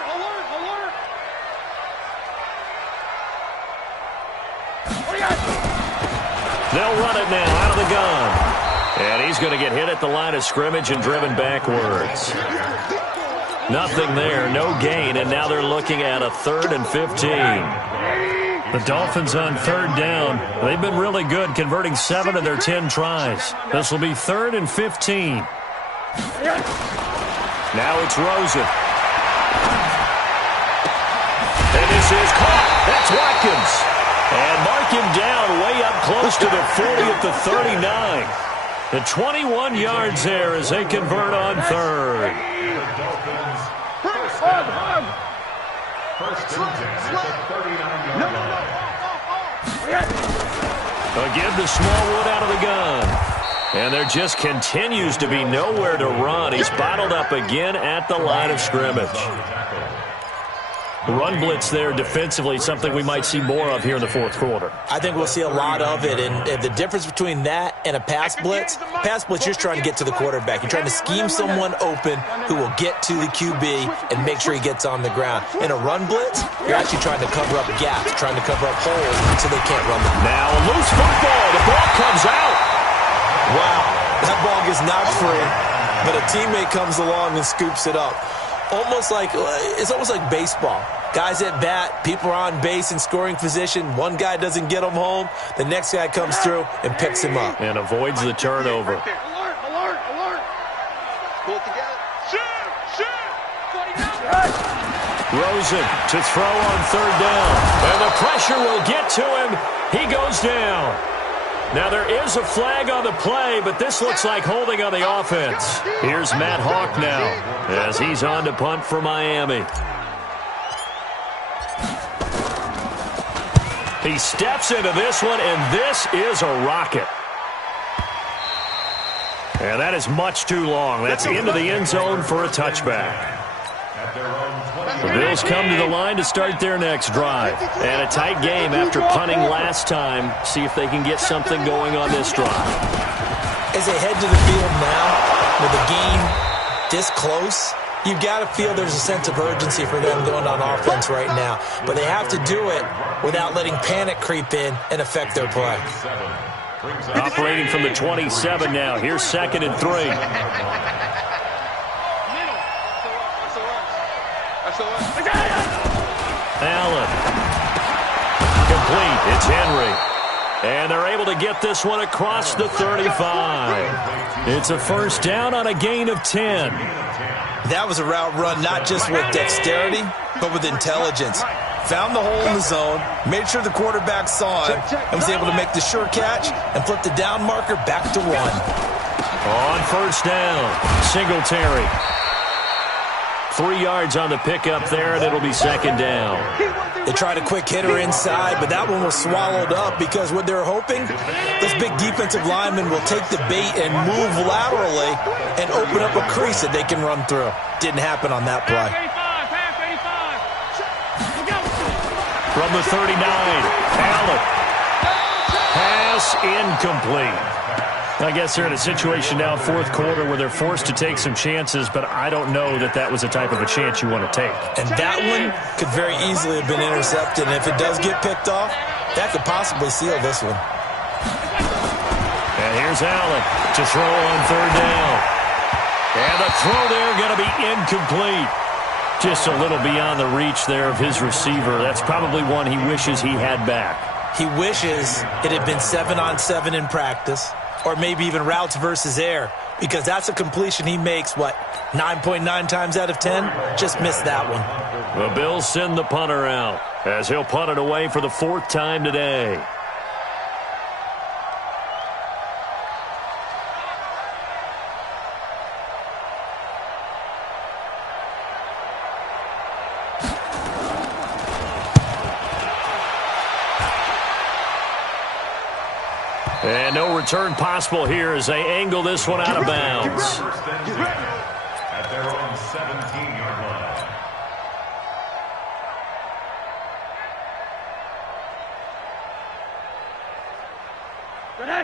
They'll run it now out of the gun. And he's going to get hit at the line of scrimmage and driven backwards. Nothing there, no gain, and now they're looking at a 3rd and 15. The Dolphins on 3rd down. They've been really good, converting 7 of their 10 tries. This will be 3rd and 15. Now it's Rosen. And this is caught. That's Watkins. And mark him down way up close to the 40 at the 39. The 21 yards there as they convert on 3rd. Again to Smallwood out of the gun. And there just continues to be nowhere to run. He's bottled up again at the line of scrimmage. Run blitz there defensively, something we might see more of here in the 4th quarter. I think we'll see a lot of it, and the difference between that and a pass blitz, you're trying to get to the quarterback. You're trying to scheme someone open who will get to the QB and make sure he gets on the ground. In a run blitz, you're actually trying to cover up gaps, trying to cover up holes so they can't run the ball. Now a loose football. The ball comes out. Wow, that ball gets knocked free, but a teammate comes along and scoops it up. It's almost like baseball. Guys at bat, people are on base in scoring position. One guy doesn't get him home. The next guy comes through and picks him up. And avoids the turnover. Alert. Pull it together. Shoot. Rosen to throw on 3rd down. And the pressure will get to him. He goes down. Now there is a flag on the play, but this looks like holding on the offense. Here's Matt Hawk now as he's on to punt for Miami. He steps into this one, and this is a rocket. And that is much too long. That's into the end zone for a touchback. The Bills come to the line to start their next drive. And a tight game after punting last time. See if they can get something going on this drive. As they head to the field now, with the game this close, you've got to feel there's a sense of urgency for them going on offense right now. But they have to do it without letting panic creep in and affect their play. Operating from the 27 now. Here's 2nd and 3. Allen. Complete. It's Henry. And they're able to get this one across the 35. It's a first down on a gain of 10. That was a route run not just with dexterity, but with intelligence. Found the hole in the zone, made sure the quarterback saw it, and was able to make the sure catch and flip the down marker back to 1. On first down, Singletary. 3 yards on the pickup there, and it'll be 2nd down. They tried a quick hitter inside, but that one was swallowed up because what they're hoping, those big defensive linemen will take the bait and move laterally and open up a crease that they can run through. Didn't happen on that play. from the 39. Allen. Pass incomplete. I guess they're in a situation now, fourth quarter, where they're forced to take some chances, but I don't know that that was the type of a chance you want to take. And that one could very easily have been intercepted, and if it does get picked off, that could possibly seal this one. And here's Allen to throw on third down. And the throw there going to be incomplete. Just a little beyond the reach there of his receiver. That's probably one he wishes he had back. He wishes it had been 7-on-7 in practice, or maybe even routes versus air, because that's a completion he makes, 9.9 times out of 10? Just missed that one. The Bills send the punter out as he'll punt it away for the fourth time today. And no return possible here as they angle this one out of bounds. At their own 17-yard line.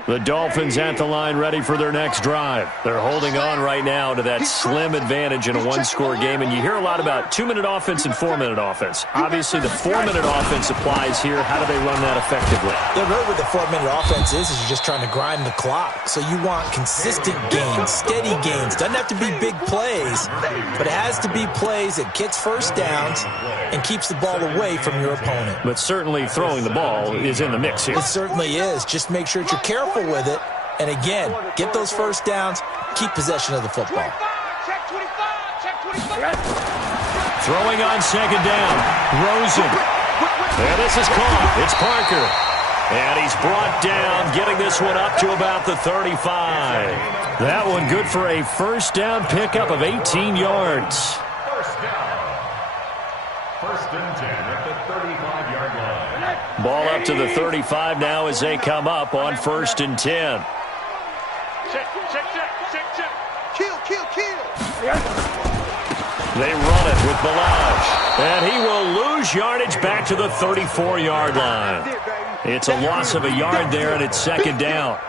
The Dolphins at the line ready for their next drive. They're holding on right now to that slim advantage in a one-score game. And you hear a lot about 2-minute offense and 4-minute offense. Obviously, the 4-minute offense applies here. How do they run that effectively? Yeah, really what the 4-minute offense is you're just trying to grind the clock. So you want consistent gains, steady gains. Doesn't have to be big plays, but it has to be plays that gets first downs and keeps the ball away from your opponent. But certainly throwing the ball is in the mix here. It certainly is. Just make sure that you're careful with it. And again, get those first downs, keep possession of the football. Check 25, check 25. Throwing on second down. Rosen. And this is caught. It's Parker. And he's brought down, getting this one up to about the 35. That one good for a first down pickup of 18 yards. First down. First and 10 at the 35-yard line. Ball up to the 35 now as they come up on first and 10. Check. Kill. They run it with Balaj. And he will lose yardage back to the 34-yard line. It's a loss of a yard there, and it's second down.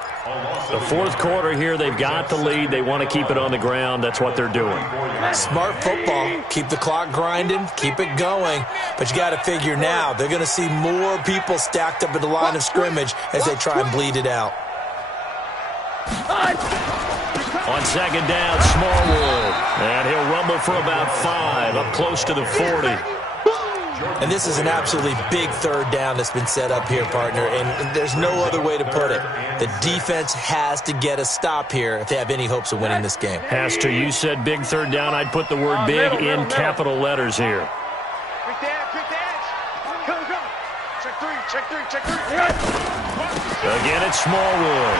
The fourth quarter here, they've got the lead. They want to keep it on the ground. That's what they're doing. Smart football. Keep the clock grinding. Keep it going. But you got to figure now, they're going to see more people stacked up at the line of scrimmage as they try and bleed it out. On second down, Smallwood. And he'll rumble for about 5, up close to the 40. And this is an absolutely big third down that's been set up here, partner, and there's no other way to put it. The defense has to get a stop here if they have any hopes of winning this game. Has to. You said big third down. I'd put the word big in capital letters here. Quick dash. Come. Check three. Again, it's Smallwood.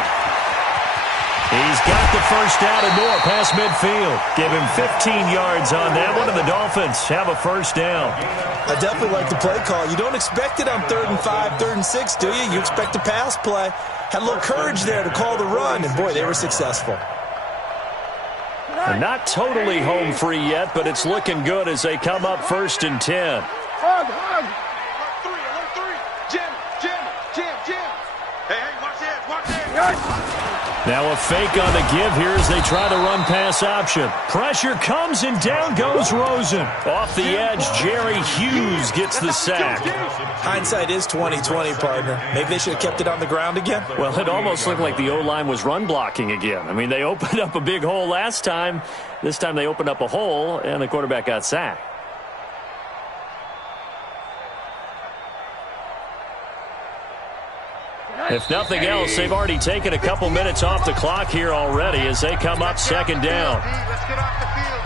He's got the first down and more past midfield. Give him 15 yards on that one, and the Dolphins have a first down. I definitely like the play call. You don't expect it on 3rd and 5, 3rd and 6, do you? You expect a pass play. Had a little courage there to call the run, and boy, they were successful. And not totally home free yet, but it's looking good as they come up first and 10. Hug. Jim. Hey, watch this. Now a fake on the give here as they try to run pass option. Pressure comes and down goes Rosen. Off the edge, Jerry Hughes gets the sack. Hindsight is 20/20, partner. Maybe they should have kept it on the ground again. Well, it almost looked like the O-line was run blocking again. I mean, they opened up a big hole last time. This time they opened up a hole, and the quarterback got sacked. If nothing else, they've already taken a couple minutes off the clock here already as they come up second down. Let's get off the field,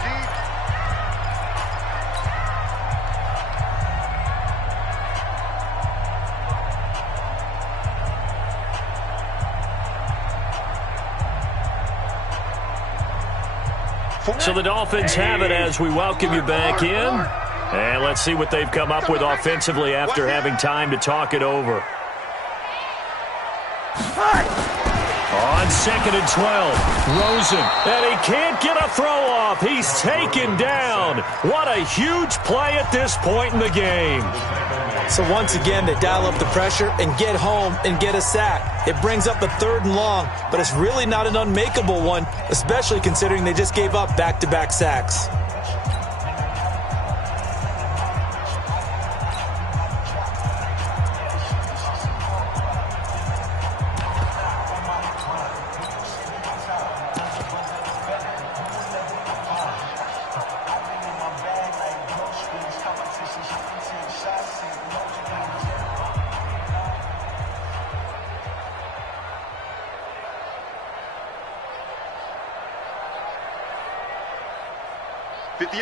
D. So the Dolphins have it as we welcome you back in. And let's see what they've come up with offensively after having time to talk it over. On 2nd and 12, Rosen, and he can't get a throw off. He's taken down. What a huge play at this point in the game. So once again, they dial up the pressure and get home and get a sack. It brings up a 3rd and long, but it's really not an unmakeable one, especially considering they just gave up back-to-back sacks.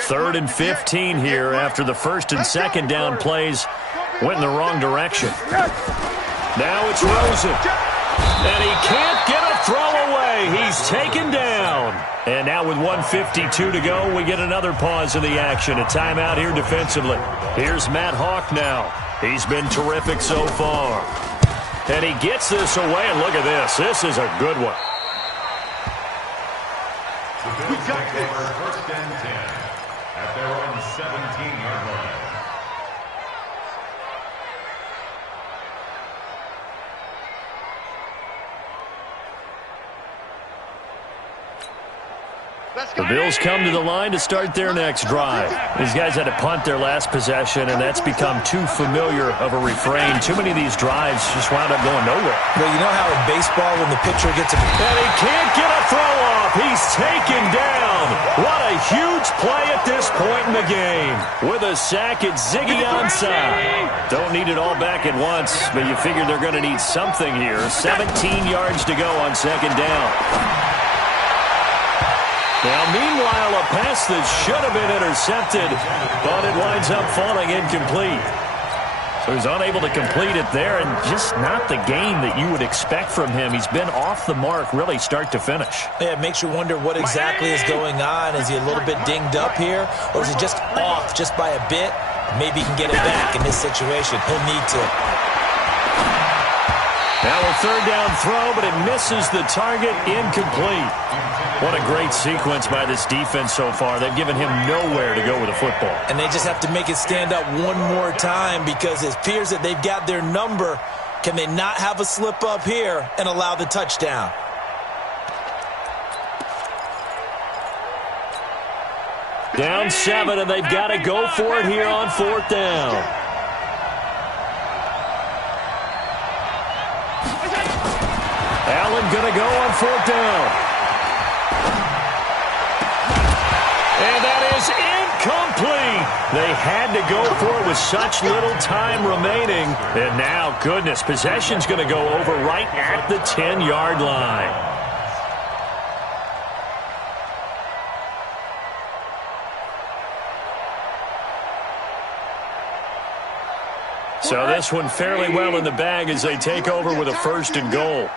Third and 15 here after the 1st and 2nd down plays went in the wrong direction. Now it's Rosen. And he can't get a throw away. He's taken down. And now with 1:52 to go, we get another pause in the action. A timeout here defensively. Here's Matt Hawk now. He's been terrific so far. And he gets this away, and look at this. This is a good one. We got this. 1st and 10 at their own 17-yard line. The Bills come to the line to start their next drive. These guys had to punt their last possession, and that's become too familiar of a refrain. Too many of these drives just wound up going nowhere. Well, you know how in baseball when the pitcher gets a... And he can't get a throw off. He's taken down. What a huge play at this point in the game. With a sack, it's Ziggy onside. Don't need it all back at once, but you figure they're going to need something here. 17 yards to go on 2nd down. Now, meanwhile, a pass that should have been intercepted, but it winds up falling incomplete. So he's unable to complete it there, and just not the game that you would expect from him. He's been off the mark, really, start to finish. Yeah, it makes you wonder what exactly is going on. Is he a little bit dinged up here, or is he just off just by a bit? Maybe he can get it back in this situation. He'll need to. Now a 3rd down throw, but it misses the target, incomplete. What a great sequence by this defense so far. They've given him nowhere to go with the football. And they just have to make it stand up one more time because it appears that they've got their number. Can they not have a slip up here and allow the touchdown? Down 7, and they've got to go for it here on 4th down. Allen going to go on 4th down. And that is incomplete. They had to go for it with such little time remaining. And now, goodness, possession's going to go over right at the 10-yard line. So this one fairly well in the bag as they take over with a 1st and goal.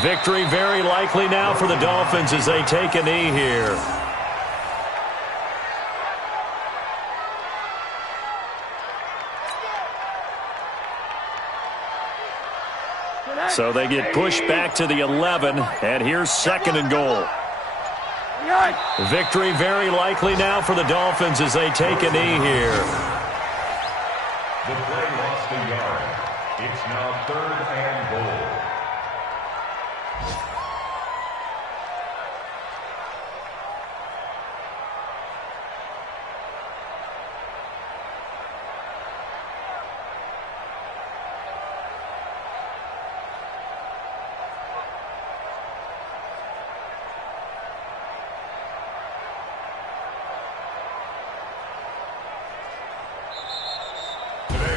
Victory very likely now for the Dolphins as they take a knee here. So they get pushed back to the 11, and here's 2nd and goal. Victory very likely now for the Dolphins as they take a knee here. The play lost a yard. It's now 3rd and goal.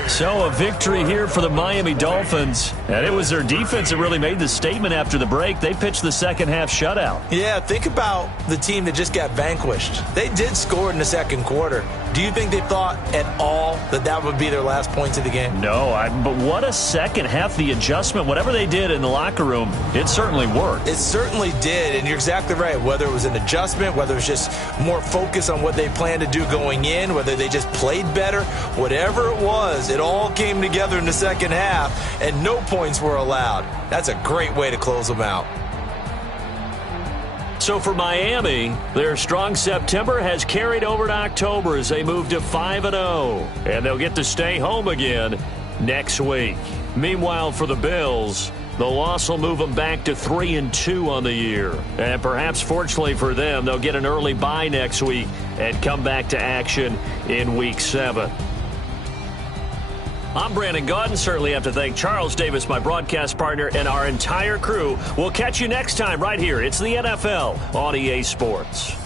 So a victory here for the Miami Dolphins. And it was their defense that really made the statement after the break. They pitched the second half shutout. Yeah, think about the team that just got vanquished. They did score in the second quarter. Do you think they thought at all that that would be their last points of the game? No, but what a second half. The adjustment, whatever they did in the locker room, it certainly worked. It certainly did, and you're exactly right. Whether it was an adjustment, whether it was just more focus on what they planned to do going in, whether they just played better, whatever it was, it all came together in the second half, and no points were allowed. That's a great way to close them out. So for Miami, their strong September has carried over to October as they move to 5-0. And they'll get to stay home again next week. Meanwhile, for the Bills, the loss will move them back to 3-2 on the year. And perhaps fortunately for them, they'll get an early bye next week and come back to action in Week 7. I'm Brandon Gaudin. Certainly have to thank Charles Davis, my broadcast partner, and our entire crew. We'll catch you next time right here. It's the NFL on EA Sports.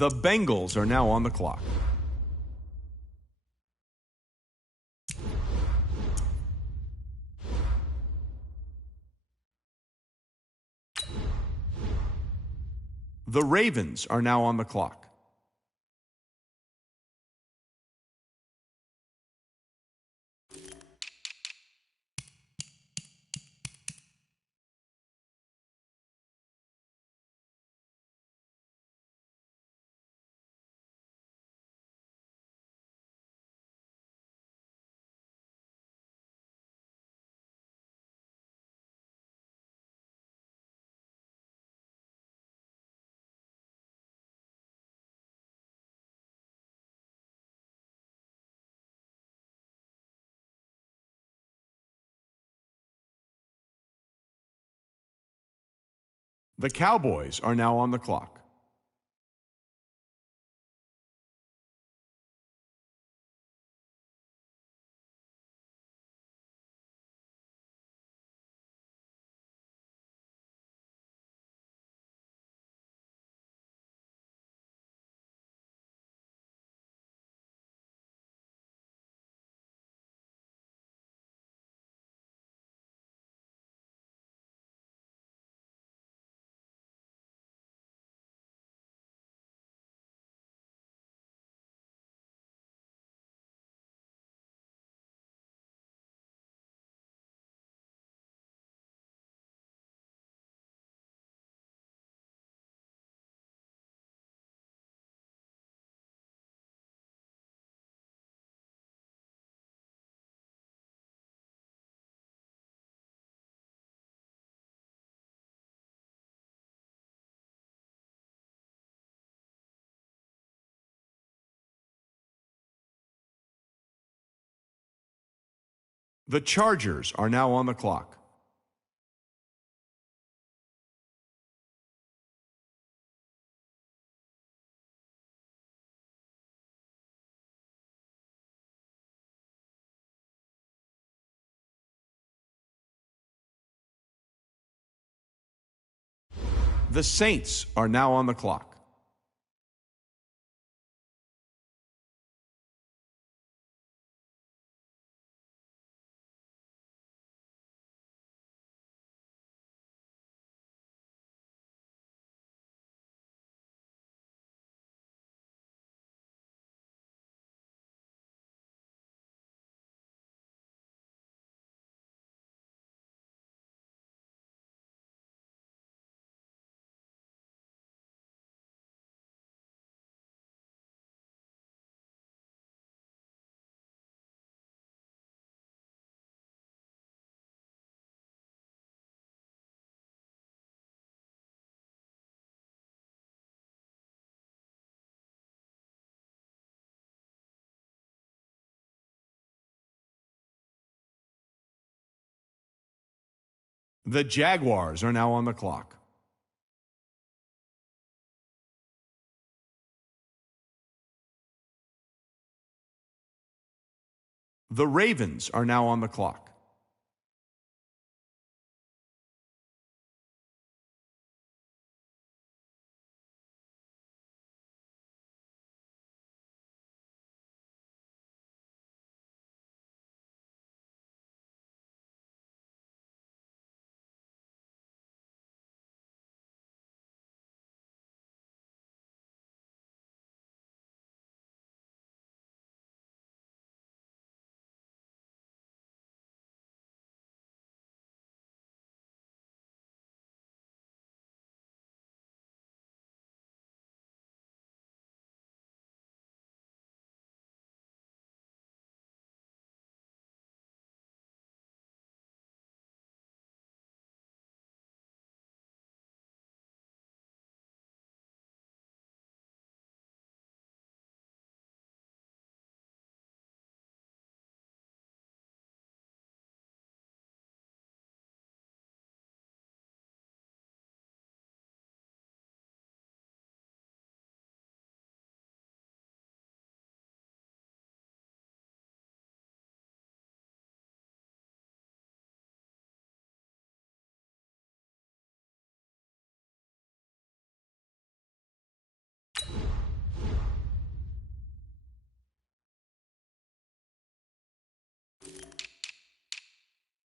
The Bengals are now on the clock. The Ravens are now on the clock. The Cowboys are now on the clock. The Chargers are now on the clock. The Saints are now on the clock. The Jaguars are now on the clock. The Ravens are now on the clock.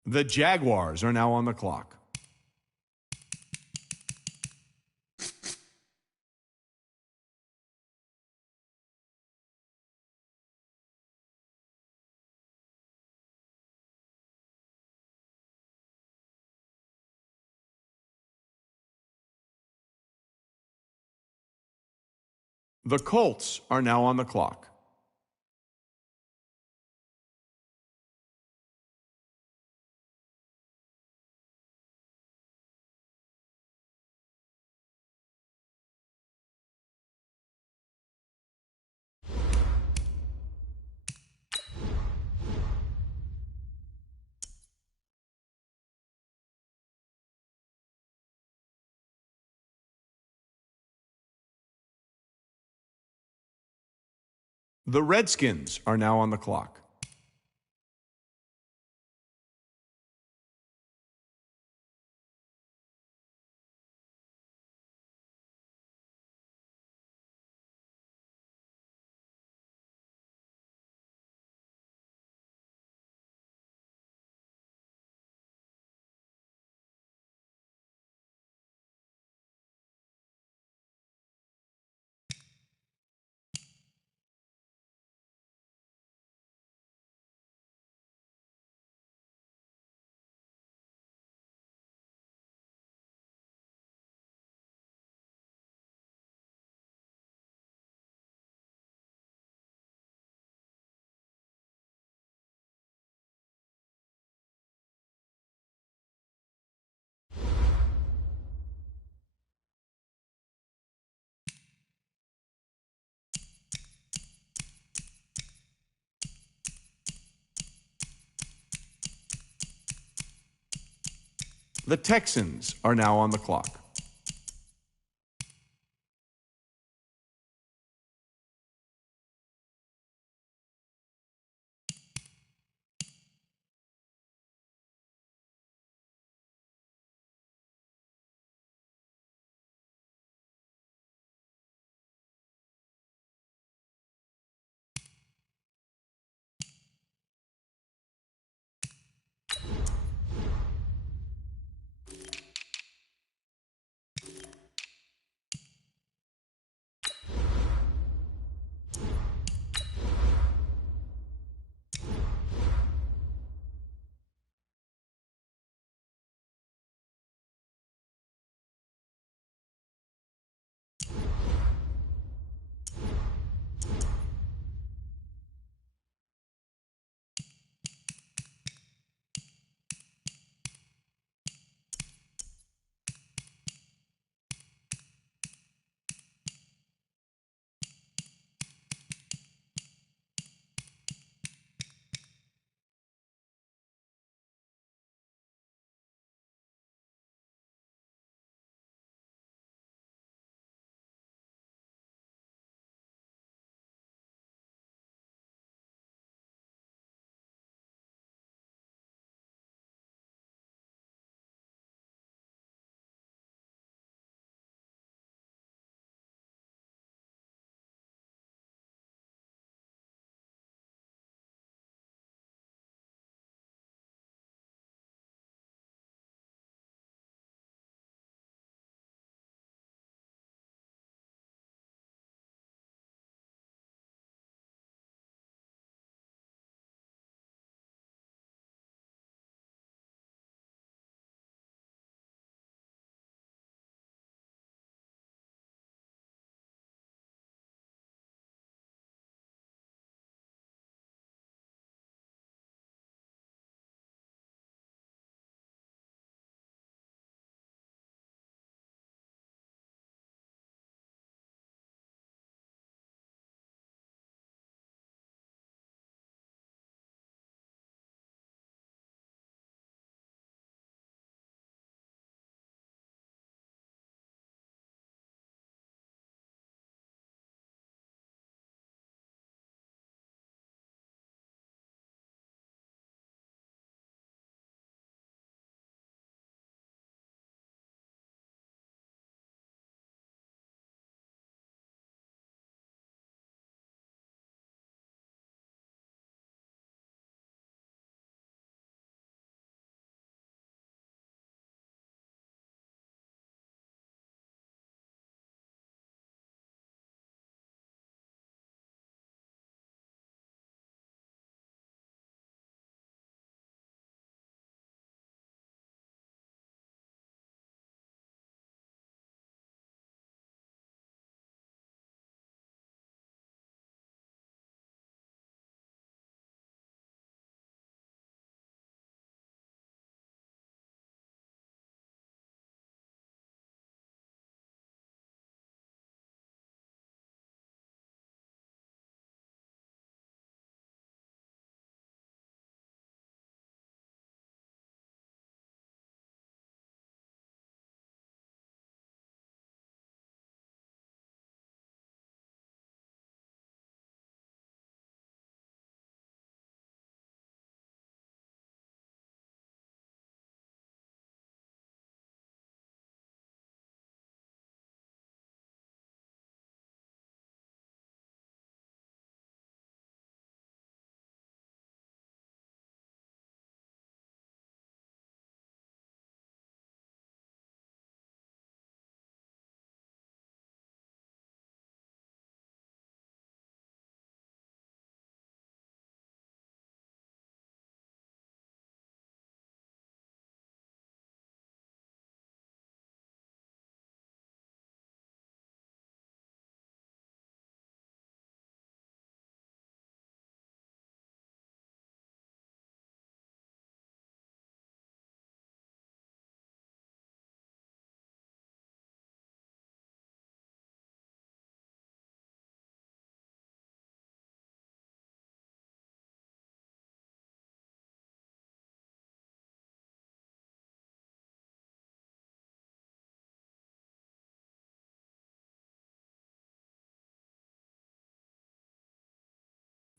The Jaguars are now on the clock. The Colts are now on the clock. The Redskins are now on the clock. The Texans are now on the clock.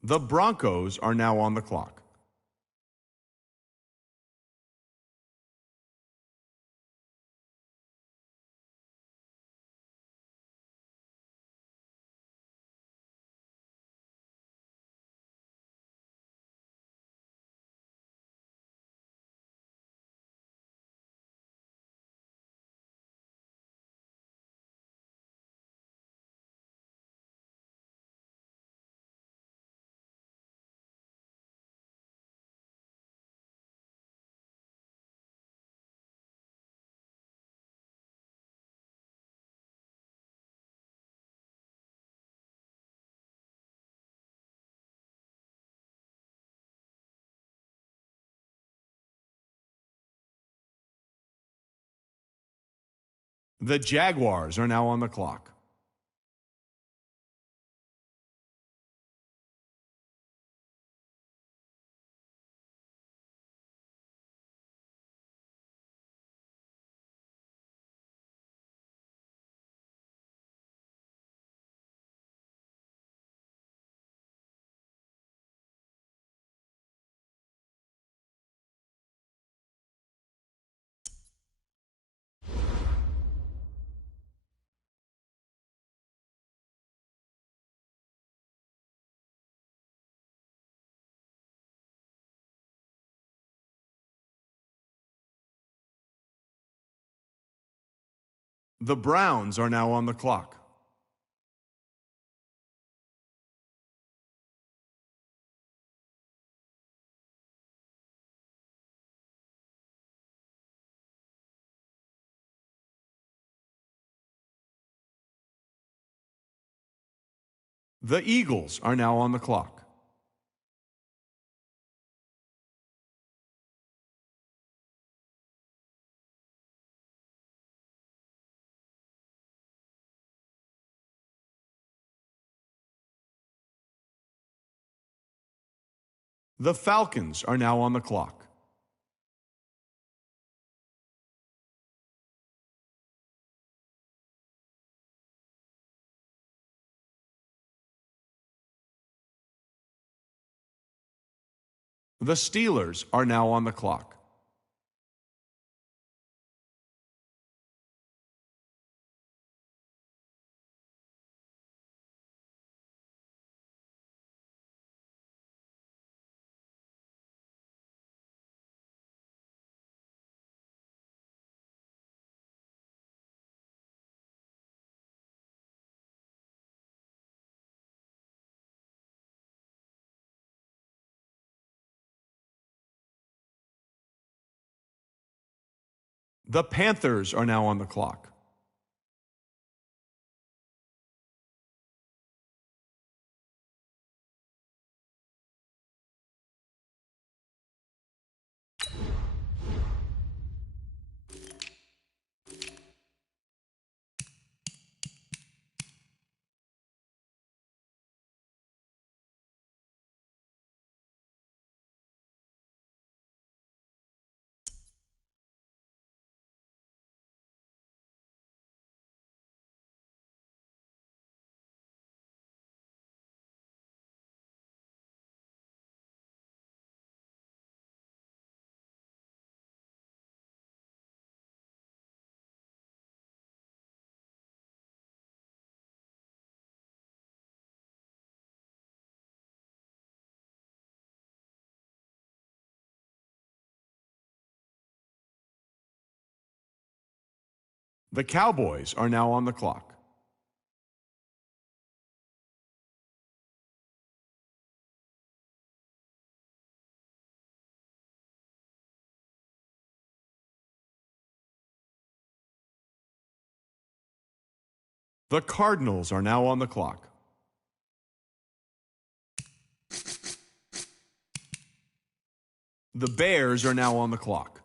The Broncos are now on the clock. The Jaguars are now on the clock. The Browns are now on the clock. The Eagles are now on the clock. The Falcons are now on the clock. The Steelers are now on the clock. The Panthers are now on the clock. The Cowboys are now on the clock. The Cardinals are now on the clock. The Bears are now on the clock.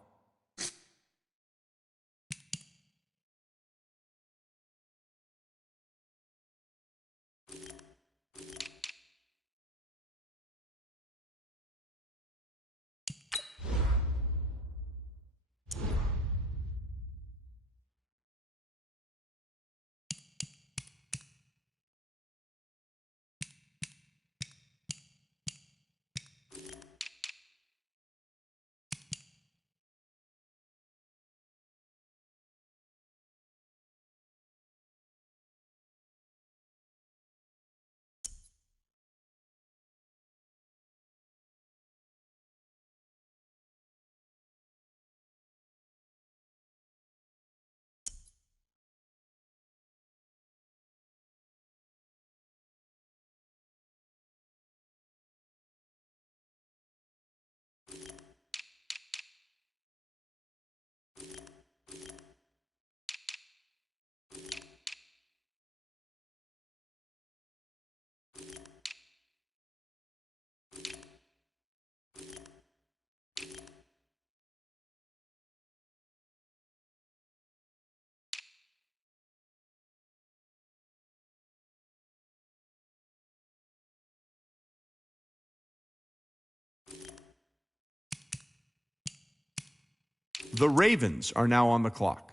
The Ravens are now on the clock.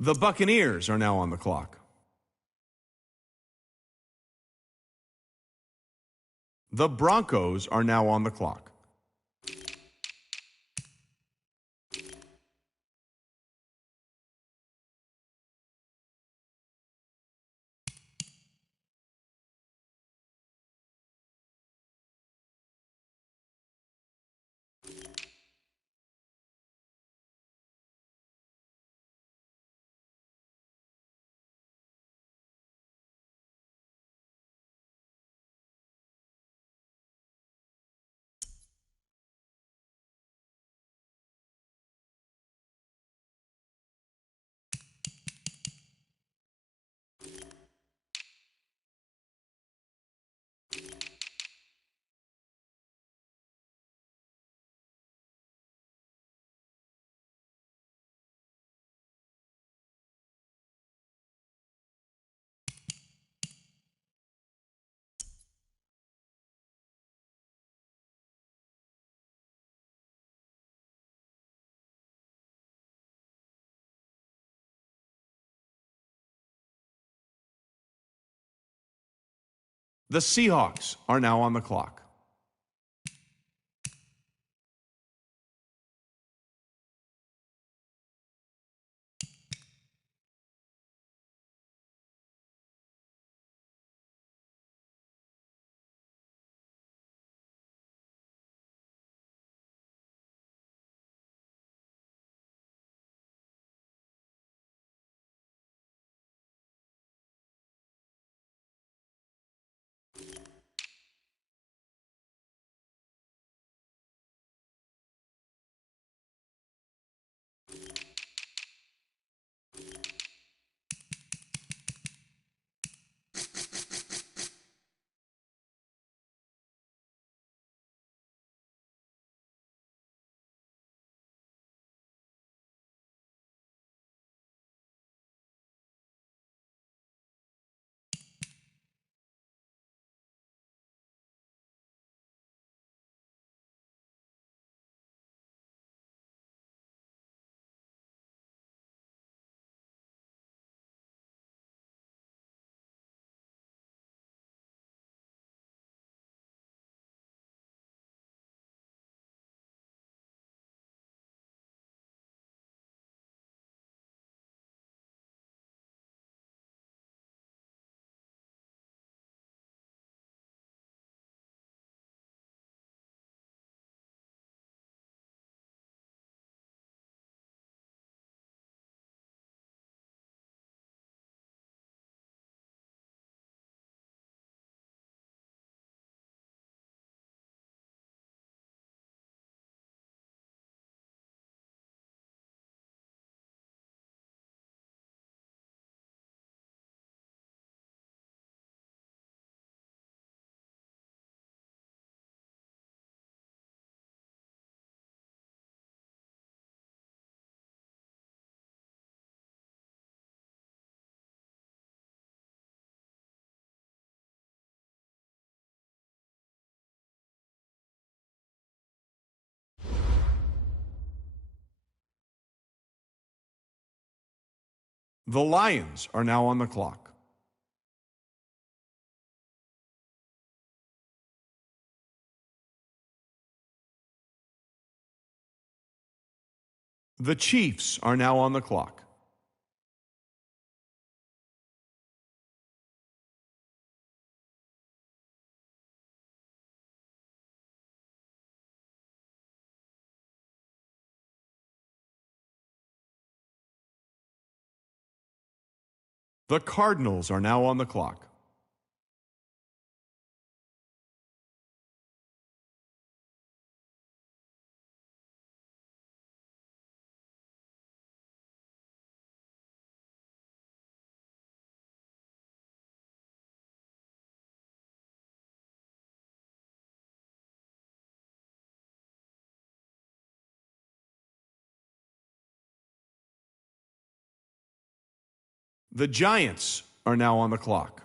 The Buccaneers are now on the clock. The Broncos are now on the clock. The Seahawks are now on the clock. The Lions are now on the clock. The Chiefs are now on the clock. The Cardinals are now on the clock. The Giants are now on the clock.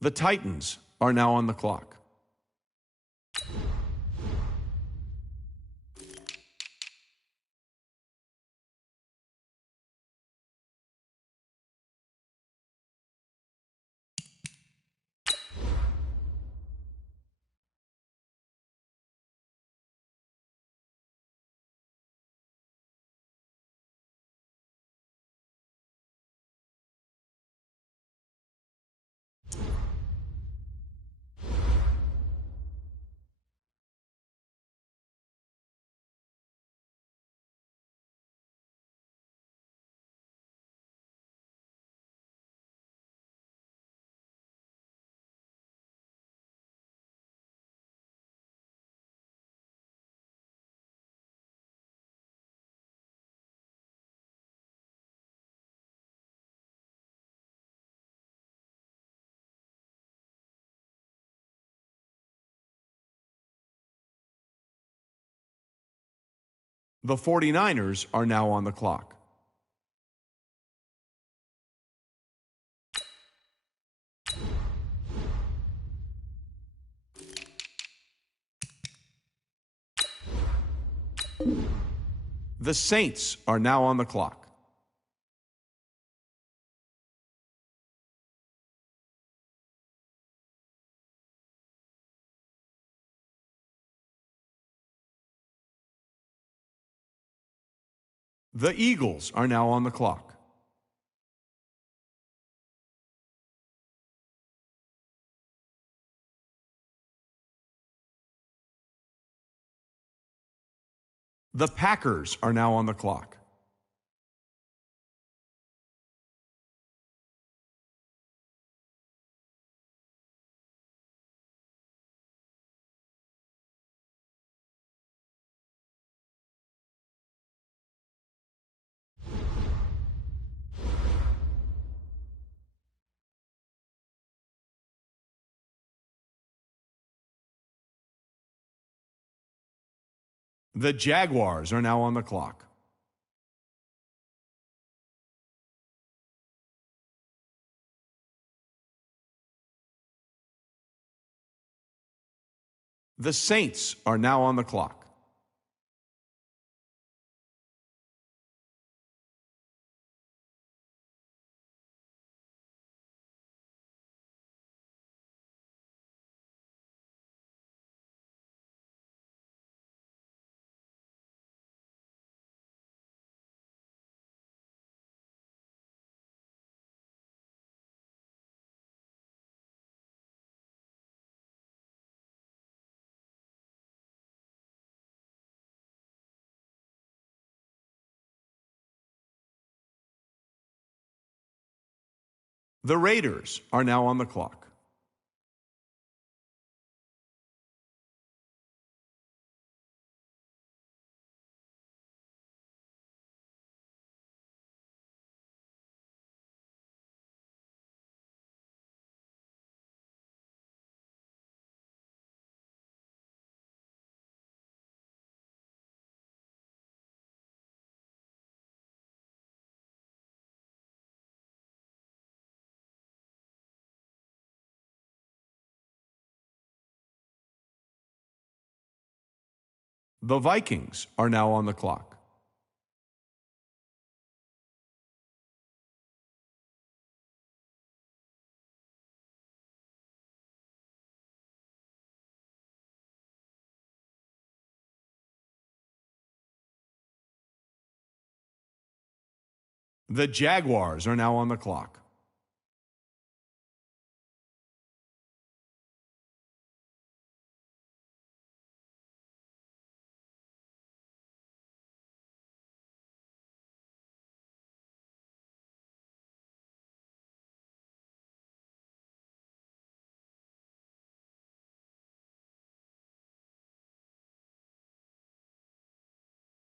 The Titans are now on the clock. The 49ers are now on the clock. The Saints are now on the clock. The Eagles are now on the clock. The Packers are now on the clock. The Jaguars are now on the clock. The Saints are now on the clock. The Raiders are now on the clock. The Vikings are now on the clock. The Jaguars are now on the clock.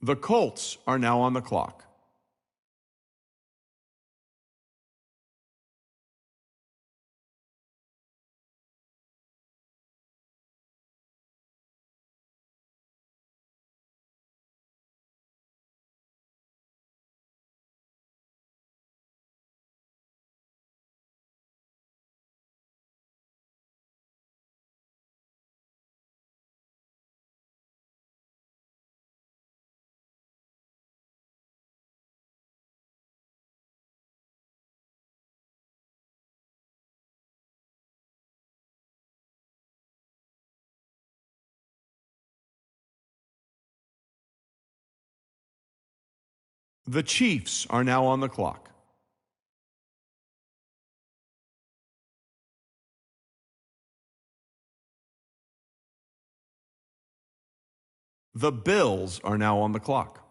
The Colts are now on the clock. The Chiefs are now on the clock. The Bills are now on the clock.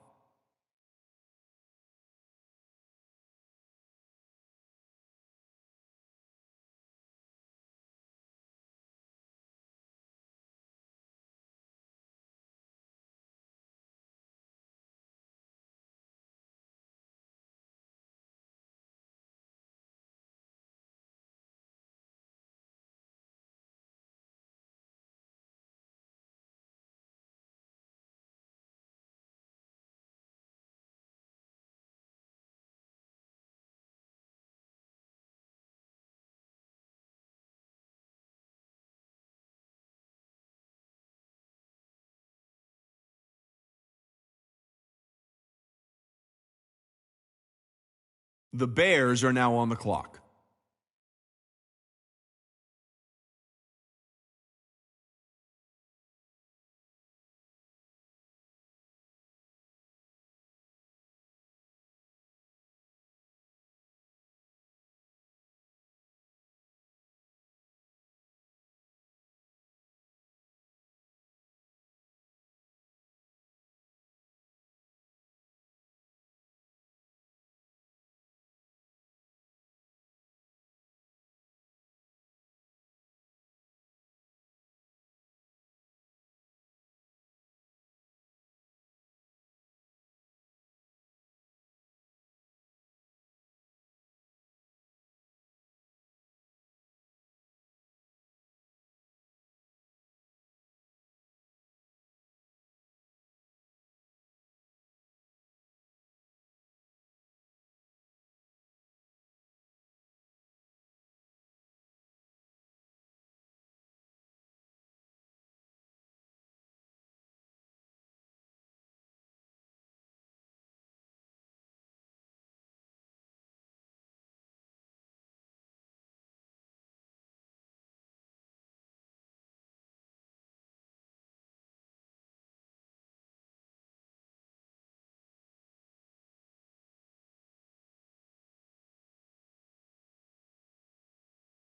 The Bears are now on the clock.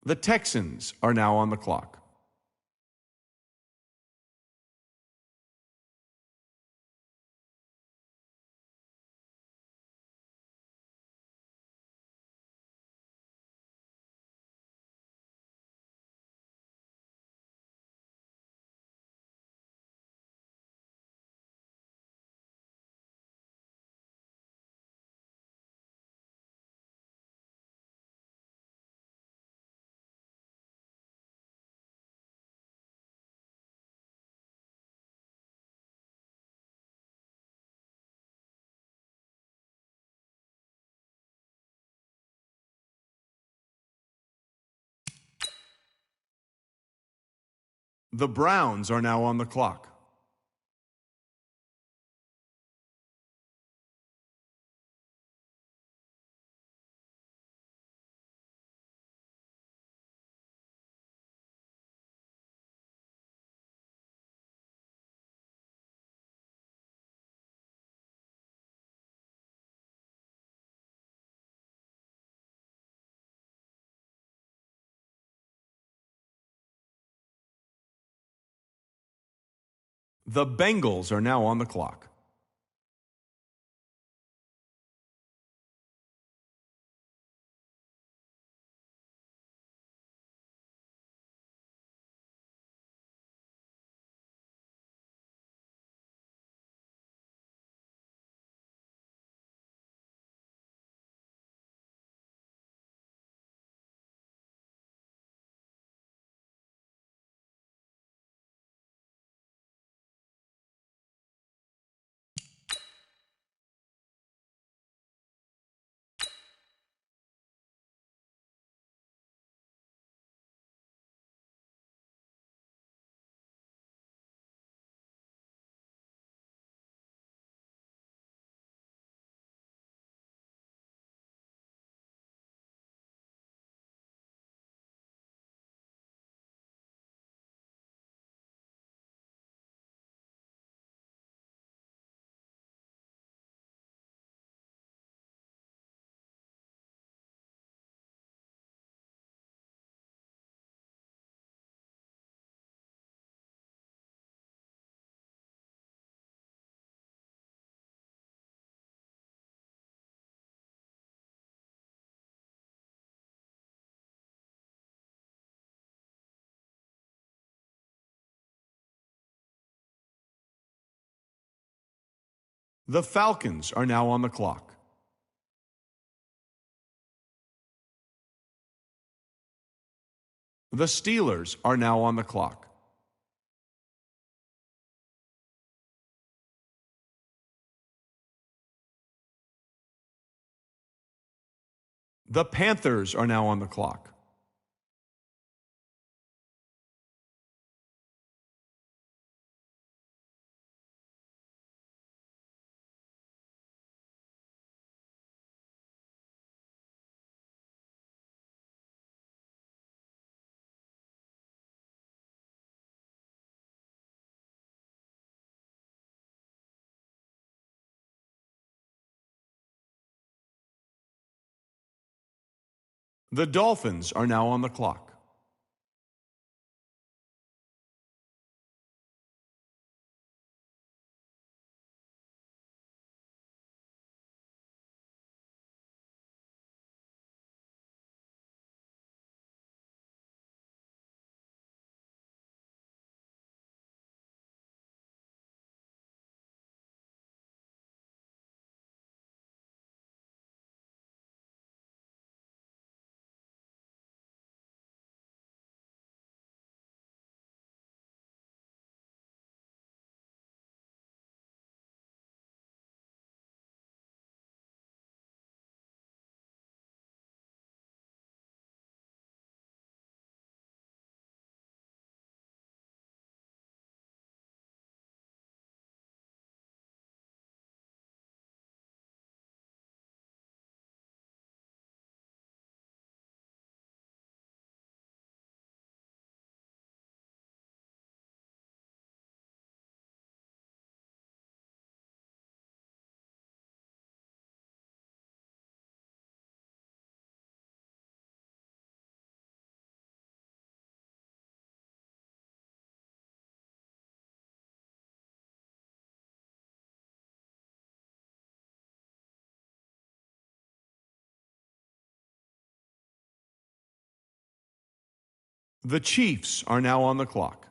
The Texans are now on the clock. The Browns are now on the clock. The Bengals are now on the clock. The Falcons are now on the clock. The Steelers are now on the clock. The Panthers are now on the clock. The Dolphins are now on the clock. The Chiefs are now on the clock.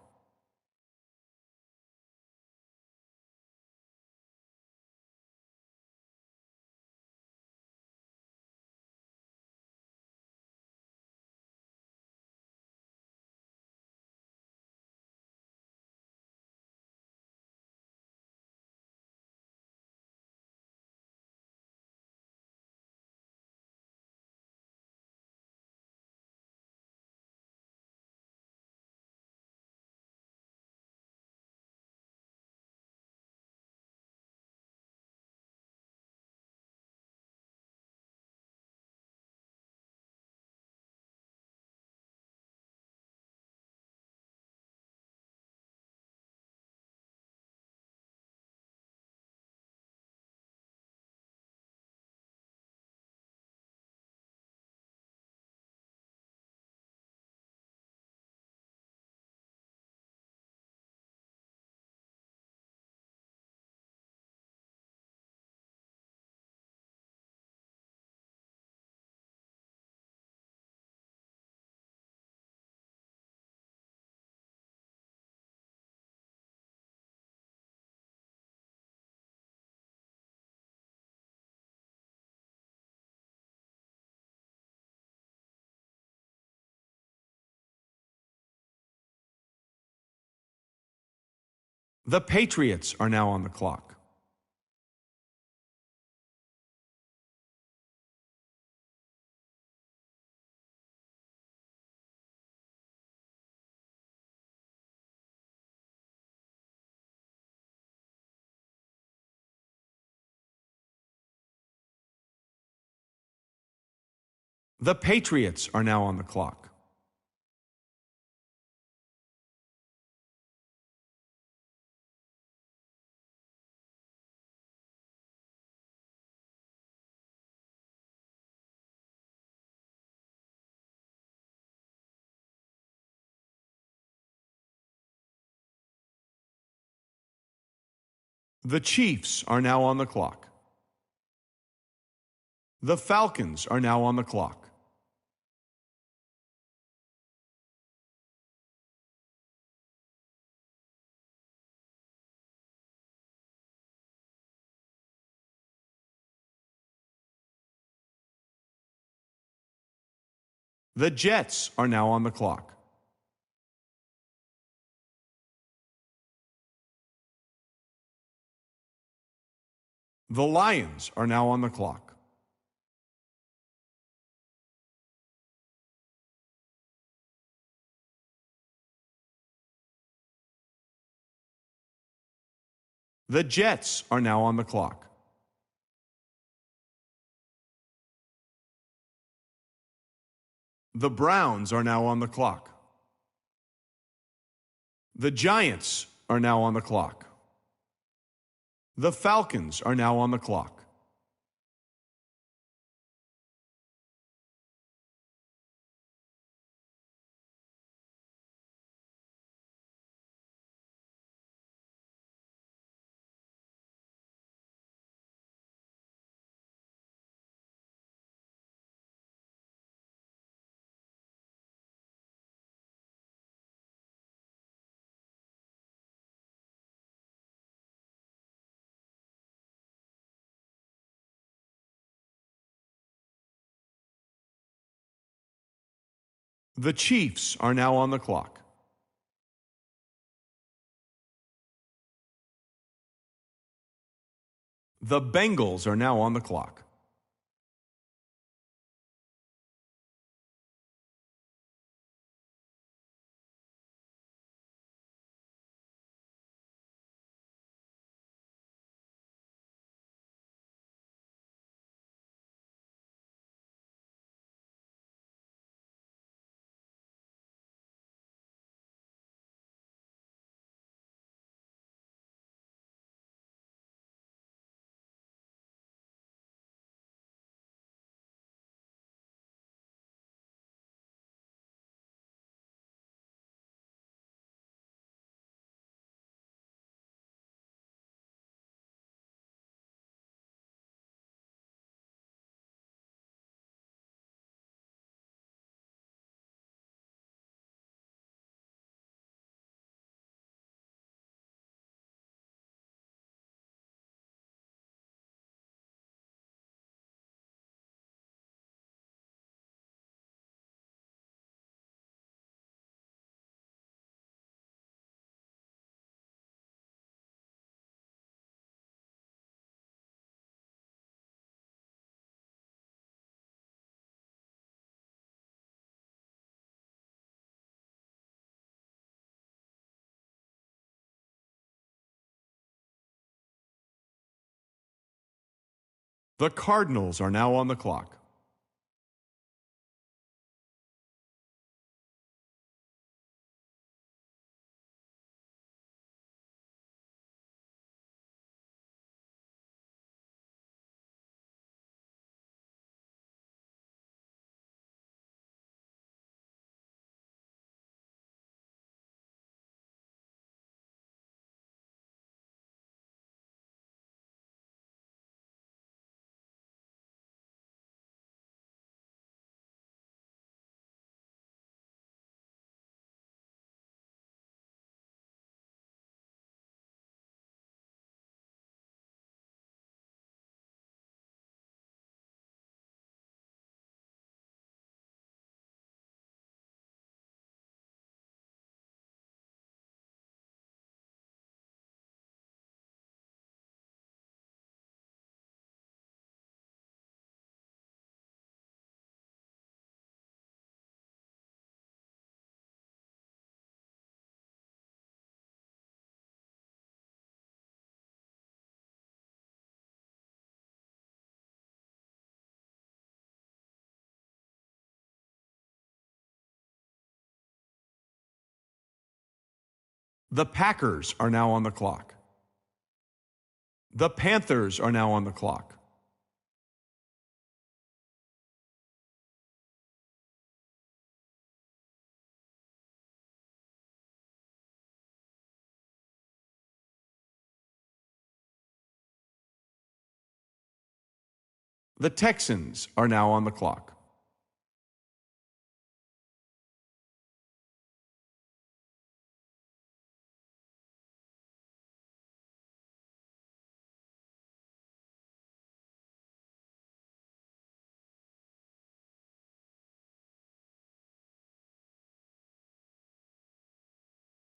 The Patriots are now on the clock. The Patriots are now on the clock. The Chiefs are now on the clock. The Falcons are now on the clock. The Jets are now on the clock. The Lions are now on the clock. The Jets are now on the clock. The Browns are now on the clock. The Giants are now on the clock. The Falcons are now on the clock. The Chiefs are now on the clock. The Bengals are now on the clock. The Cardinals are now on the clock. The Packers are now on the clock. The Panthers are now on the clock. The Texans are now on the clock.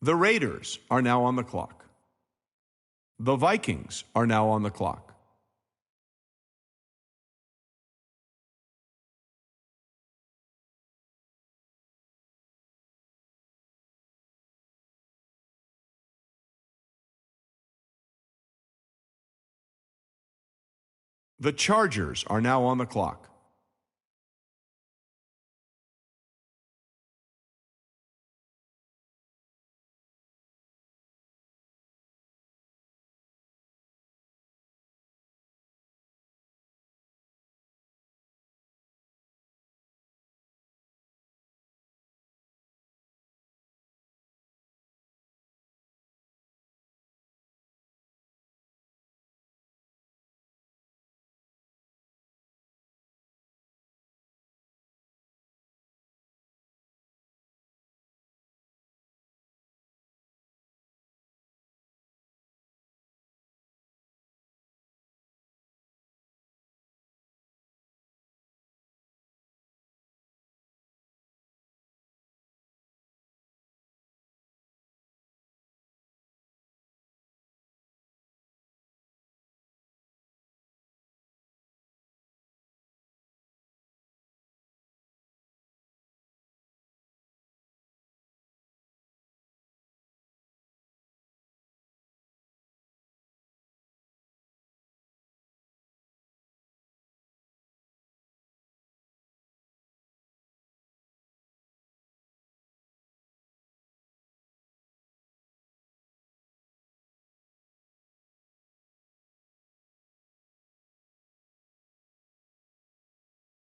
The Raiders are now on the clock. The Vikings are now on the clock. The Chargers are now on the clock.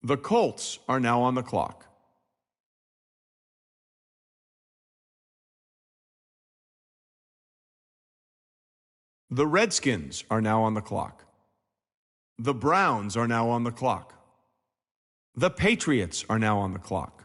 The Colts are now on the clock. The Redskins are now on the clock. The Browns are now on the clock. The Patriots are now on the clock.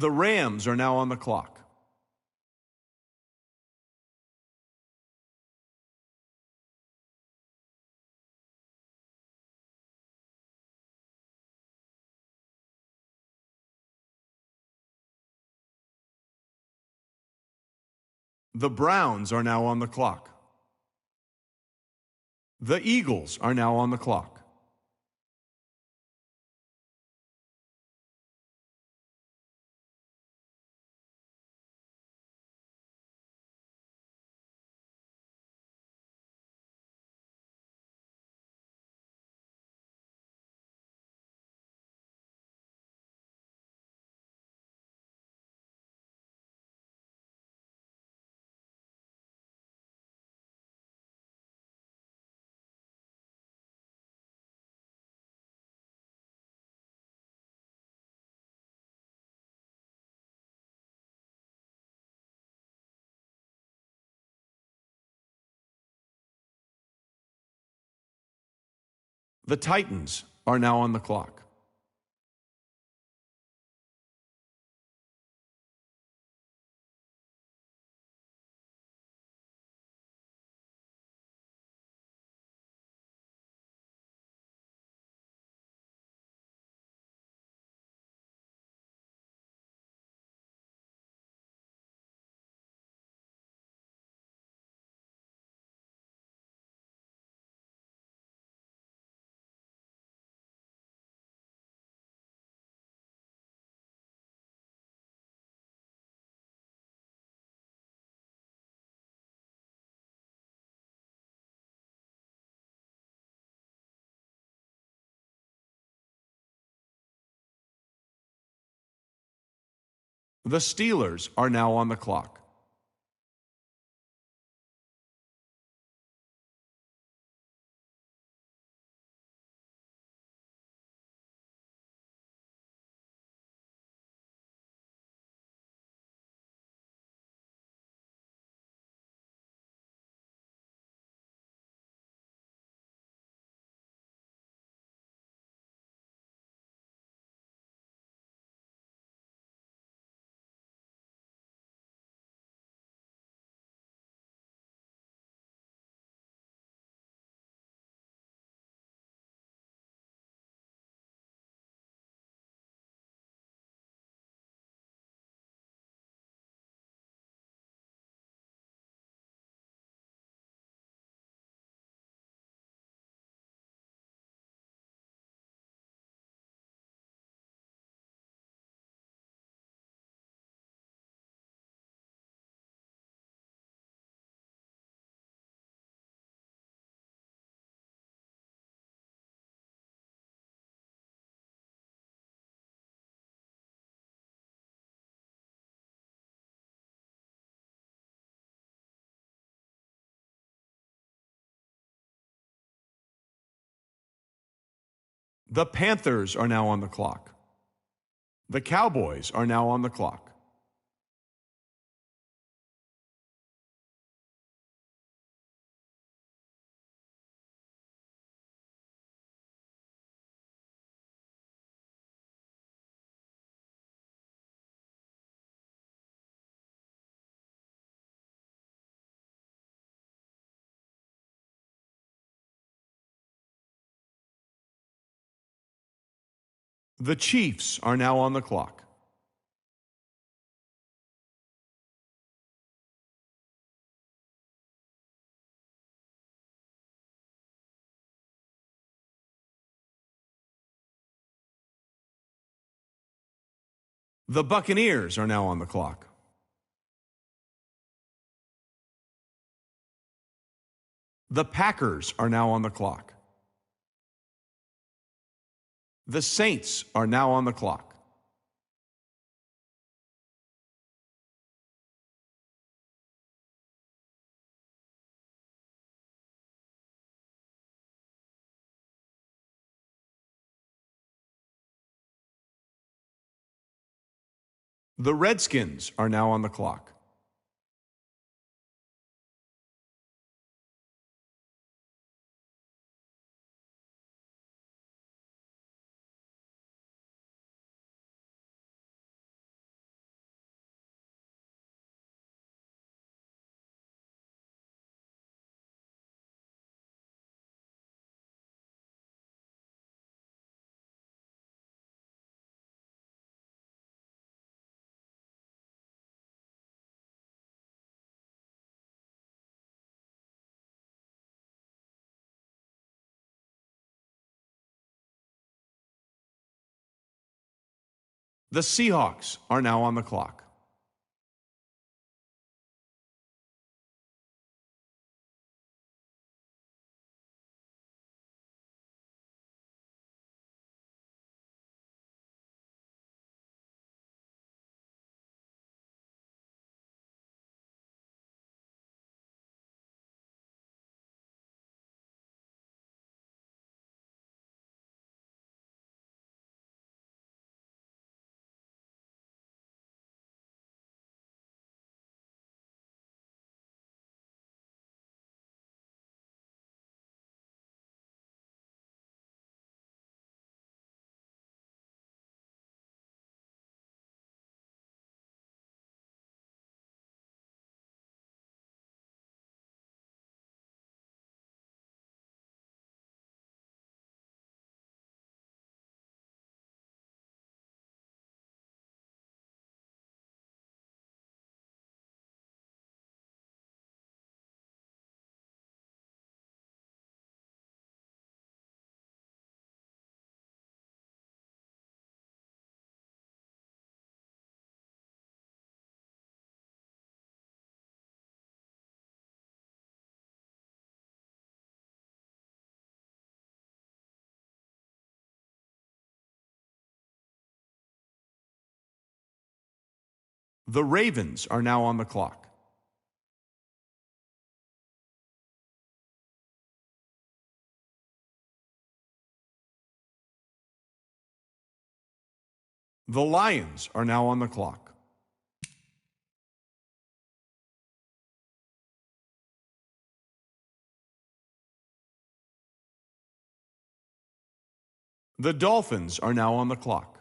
The Rams are now on the clock. The Browns are now on the clock. The Eagles are now on the clock. The Titans are now on the clock. The Steelers are now on the clock. The Panthers are now on the clock. The Cowboys are now on the clock. The Chiefs are now on the clock. The Buccaneers are now on the clock. The Packers are now on the clock. The Saints are now on the clock. The Redskins are now on the clock. The Seahawks are now on the clock. The Ravens are now on the clock. The Lions are now on the clock. The Dolphins are now on the clock.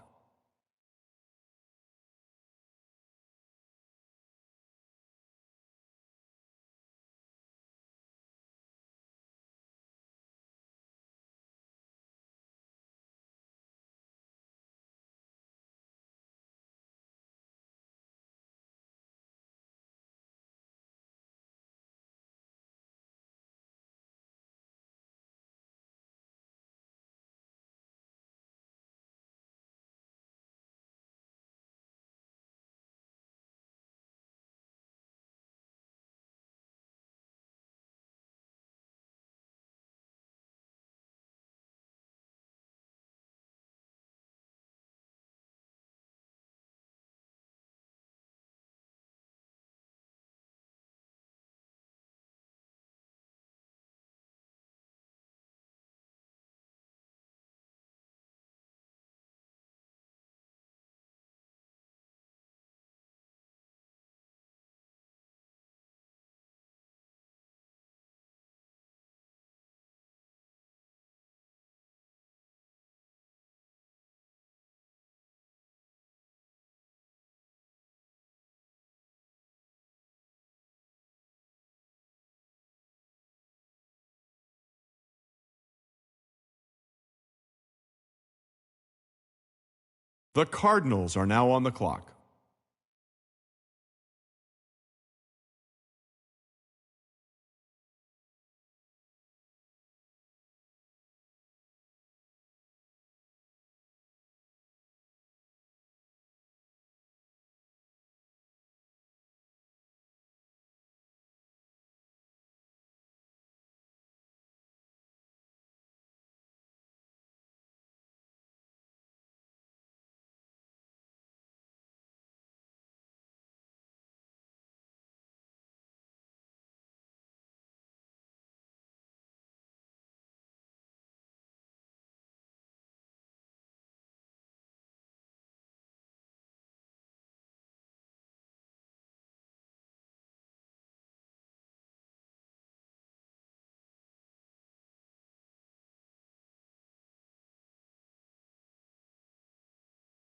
The Cardinals are now on the clock.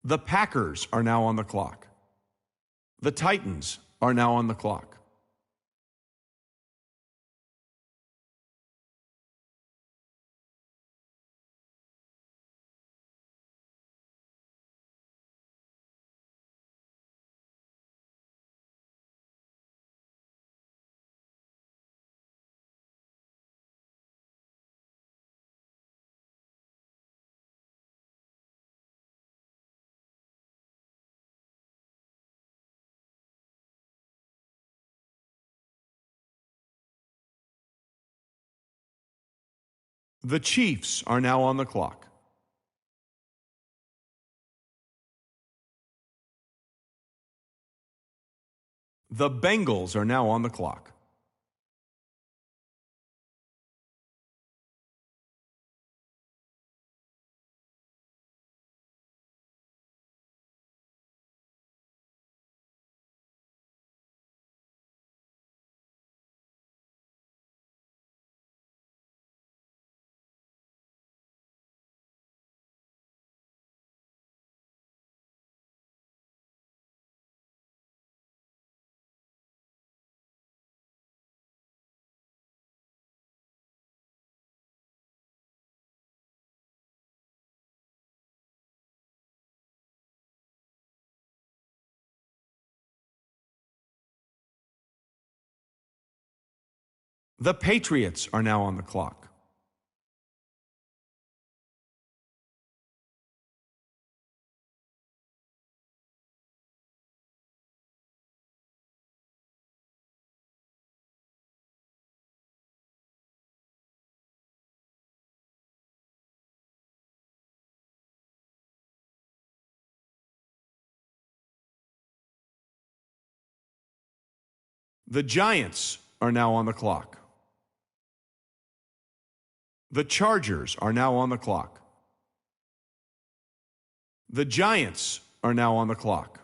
The Packers are now on the clock. The Titans are now on the clock. The Chiefs are now on the clock. The Bengals are now on the clock. The Patriots are now on the clock. The Giants are now on the clock. The Chargers are now on the clock. The Giants are now on the clock.